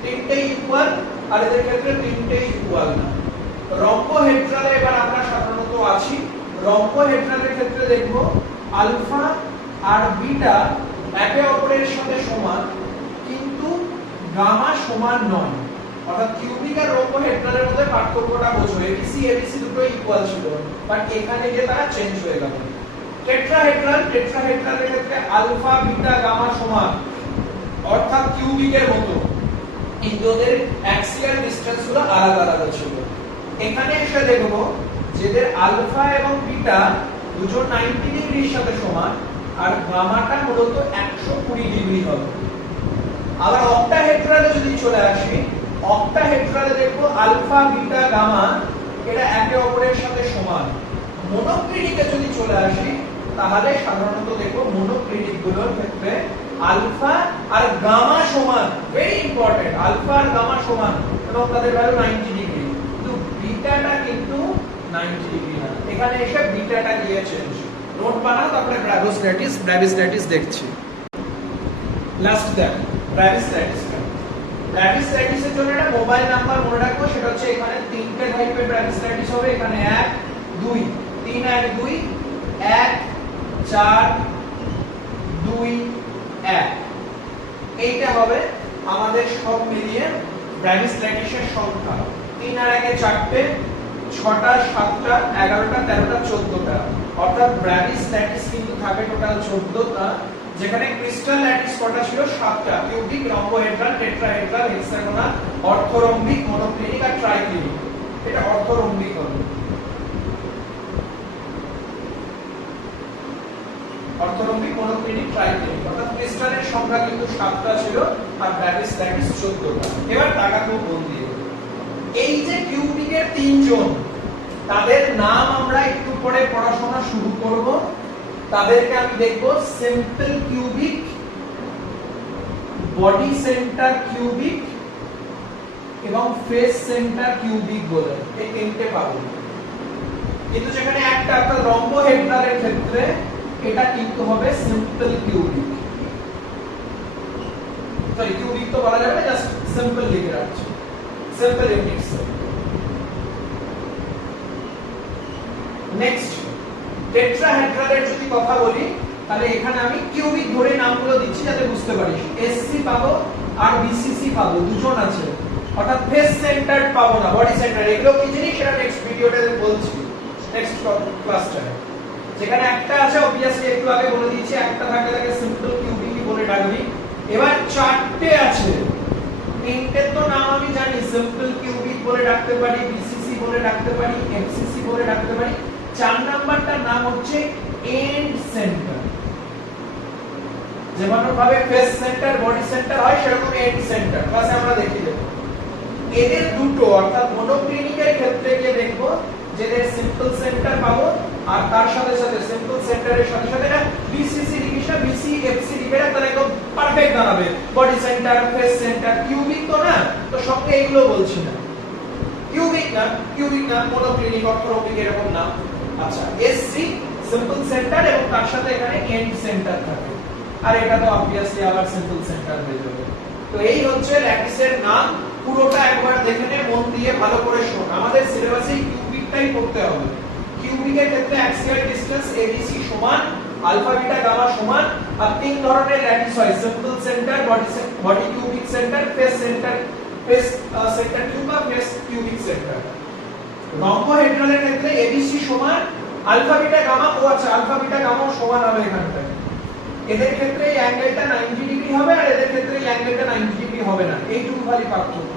তিনটেই ইকুয়াল, আর এদের ক্ষেত্রে তিনটেই ইকুয়াল না। রম্বোহেড্রালে এবার আমরা সাধারণত আছি। রম্বোহেড্রালের ক্ষেত্রে দেখব আলফা আর বিটা একে অপরের সাথে সমান কিন্তু গামা সমান নয়। অর্থাৎ কিউবিক আর রম্বোহেড্রালের মধ্যে পার্থক্যটা বোঝো, এবিসি দুটো ইকুয়াল ছিল, বাট এখানে গিয়ে তারা চেঞ্জ হয়ে গেল। টেট্রাহেড্রালের ক্ষেত্রে আলফা, বিটা, গামা সমান, অর্থাৎ কিউবিকের মতো, কিন্তু ওদের অ্যাক্সিয়াল ডিসটেন্স গুলো আলাদা আলাদা ছিল। এখানে এসে দেখব যেদের আলফা এবং বিটা দুটো 90 ডিগ্রির সাথে সমান, আর গামাটা মূলত 120 ডিগ্রি হবে। আবার অক্টাহেড্রালে যদি চলে আসি, অক্টাহেড্রালে দেখব আলফা, বিটা, গামা এটা একে অপরের সাথে সমান। মনোক্লিনিকে যদি চলে আসি তাহলে সাধারণত দেখব মনোক্লিনিক গুলোর ক্ষেত্রে আলফা আর গামা সমান, ভেরি ইম্পর্টেন্ট, আলফা আর গামা সমান এবং তাদের ভ্যালু 90 ডিগ্রি, কিন্তু বিটাটা কিন্তু 90 ডিগ্রি না। এখানে এসে বিটাটা গিয়ে চেঞ্জ। নোট বানাও, তারপরে ব্রাভিস্ট্যাটিস দেখছি। লাস্ট দেখ ব্রাভিস্ট্যাটিসের জন্য একটা মোবাইল নাম্বার মনে রাখবো, সেটা হচ্ছে এখানে তিনটে টাইপের ব্রাভিস্ট্যাটিস হবে। এখানে 1 2 3 1 2 1 4 2 1, এইটা হবে আমাদের সব মিলিয়ে ব্রাভিস্ট্যাটিসের সংখ্যা। 3 আর 1 এ 4টে, 6টা 7টা 11টা 13টা 14টা, অর্থাৎ ব্রাভিস্ট্যাটিস কিন্তু থাকে টোটাল 14টা, যেখানে ক্রিস্টাল ল্যাটিস কটা ছিল 7টা, cubic, rhombohedral, tetrahedral, hexagonal, অর্থোরম্বিক, monoclinic আর ট্রাইক্লিনিক। এটা অর্থোরম্বিক হবে, অর্থোরম্বিক, মনোক্লিনিক, ট্রাইক্লিনিক, অর্থাৎ ক্রিস্টালের সংখ্যা কিন্তু 7টা ছিল আর ব্রাভিস্ট্যাটিস 14টা। এবার টাকাগুলো বল দিয়ে, এই যে কিউবিকের তিনজন, তাদের নাম আমরা একটু পরে পড়াশোনা শুরু করব। তাদেরকে আমি দেখব simple cubic, body centre cubic এবং ফেস সেন্টার কিউবিক বলে, এই তিনটে পাবো। কিন্তু যেখানে একটা রম্বোহেড্রালের ক্ষেত্রে এটা কিন্তু হবে সিম্পল কিউবিক, সরি কিউবিক তো বলা যাবে, জাস্ট সিম্পল লিখে রাখছি, সিম্পল ইউনিট সেল। নেক্সট টেট্রাহেড্রালের যদি কথা বলি তাহলে এখানে আমি কিউবিক ধরে নামগুলো দিচ্ছি যাতে বুঝতে পারিস। এসসি পাবো আর বিসিসি পাবো, দুজন আছে, অর্থাৎ ফেস সেন্টারড পাবো না, বডি সেন্টার। এগুলো কি জিনিস সেটা নেক্সট ভিডিওতে বলছি, নেক্সট ক্লাসটায়। যেখানে একটা আছে অবভিয়াসলি একটু আগে বলে দিয়েছি, একটা থাকলে তাকে সিম্পল কিউবিক বলে ডাকবি। এবার 4টে আছে, তিনটের তো নাম আমি জানি, সিম্পল কিউবিক বলে ডাকতে পারি, বিসিসি বলে ডাকতে পারি, এফসিসি বলে ডাকতে পারি। 4 নাম্বারটার নাম হচ্ছে এন্ড সেন্টার। যেমন ভাবে ফেস সেন্টার, বডি সেন্টার হয়, সেরকম এন্ড সেন্টার ক্লাসে আমরা দেখিয়ে দেব। এদের দুটো, অর্থাৎ মনোক্লিনিকের ক্ষেত্রে গিয়ে দেখব যেদের সিম্পল সেন্টার পাবো, আর তার সাথে সাথে সিম্পল সেন্টারের সাথে সাথে না বিসিসি লিখিস না, বিসি এফসি লিখে না, তাহলে একদম পারফেক্ট দাঁড়াবে। Body centre, face centre, cubic তো না, তো সবকে এগুলো বলছি না, কিউবিক না, মনোক্লিনিক, অর্থোরম্বিক এরকম না। আচ্ছা, এসসি সিম্পল সেন্টার এবং তার সাথে এখানে এন্ড সেন্টার থাকে, আর এটা তো অবভিয়াসলি আবার সিম্পল সেন্টার হয়ে যাবে। তো এই হচ্ছে ল্যাটিসের নাম, পুরোটা একবার দেখে নে, মন দিয়ে ভালো করে শোন। আমাদের সিলেবাসে কিউবিকটাই পড়তে হবে। কিউবিকের ক্ষেত্রে অ্যাক্সিয়াল ডিসটেন্স এবিসি সমান, আলফা বিটা গামা সমান, আর তিন ধরনের ল্যাটিস হয়, simple centre, body cubic centre, face centre, face centre cube বা ফেস কিউবিক সেন্টার। রম্বোহেড্রালের ক্ষেত্রে এবিসি সমান আলফা বিটা গামা, ও আচ্ছা আলফা বিটা গামা সমান হবে এখানটায়। এদের ক্ষেত্রে এই অ্যাঙ্গেলটা 90 ডিগ্রি হবে আর এদের ক্ষেত্রে এই অ্যাঙ্গেলটা 90 ডিগ্রি হবে না, এইটুকু খালি পার্থক্য।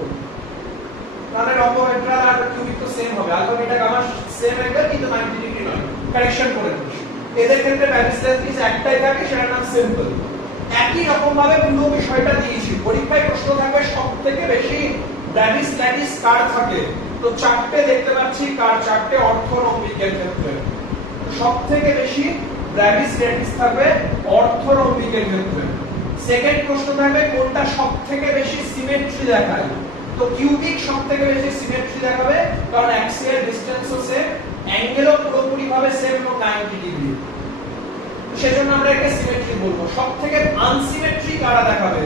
মানে রম্বোহেড্রাল আর কিউবিক তো সেম হবে, alpha beta gamma same angle কিন্তু 90 ডিগ্রি নয়, কারেকশন করে দিস। এদের ক্ষেত্রে ব্যারিস্টাস একটাই থাকে, সেটার নাম সিম্পল। একই রকম ভাবে পুরো বিষয়টা দিয়েছি। পরীক্ষায় প্রশ্ন থাকবে সবথেকে বেশি ব্র্যাভিস ল্যাটিস কার থাকে, তো চারটে দেখতে পাচ্ছি কার, চারটে অর্থরম্বিকের ক্ষেত্রে সবথেকে বেশি ব্র্যাভিস ল্যাটিস থাকবে অর্থরম্বিকের ক্ষেত্রে। সেকেন্ড প্রশ্ন থাকবে কোনটা সবথেকে বেশি সিমেট্রি দেখায়, তো কিউবিক সবথেকে বেশি সিমেট্রি দেখাবে, কারণ অ্যাক্সিয়াল ডিসটেন্সও সেম, অ্যাঙ্গেলও পুরোপুরি ভাবে সেম এবং 90 ডিগ্রি, সেজন্য আমরা একে সিমেট্রি বলবো। সবথেকে আনসিমেট্রি কারা দেখাবে,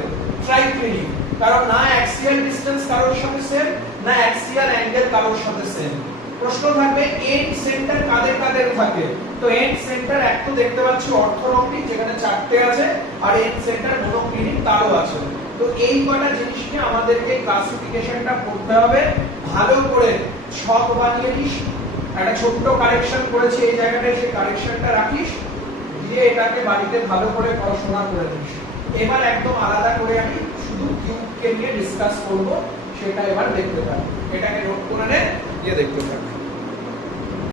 ট্রাইক্লিনিক, কারণ না অ্যাক্সিয়াল ডিসটেন্স কারোর সাথে সেম, না অ্যাক্সিয়াল অ্যাঙ্গেল কারোর সাথে সেম। প্রশ্ন থাকবে এন্ড সেন্টার কাদের কাদের থাকে, তো এন্ড সেন্টার এক তো দেখতে পাচ্ছি অর্থরম্বিক যেখানে চারটে আছে, আর এন্ড সেন্টার মনোক্লিনিক তারও আছে। তো এই কয়টা জিনিসকে আমাদেরকে ক্লাসিফিকেশনটা করতে হবে ভালো করে, ছক বানিয়ে নিস, একটা ছোট্ট কারেকশন করেছি এই জায়গাটায়, সেই কারেকশনটা রাখিস, দিয়ে এটাকে বাড়িতে ভালো করে পড়াশোনা করে নিস। এবার একদম আলাদা করে আমি শুধু কিউবকে নিয়ে ডিসকাস করব, সেটা এবার দেখতে থাক, এটাকে নোট করে নে, দিয়ে দেখতে থাক।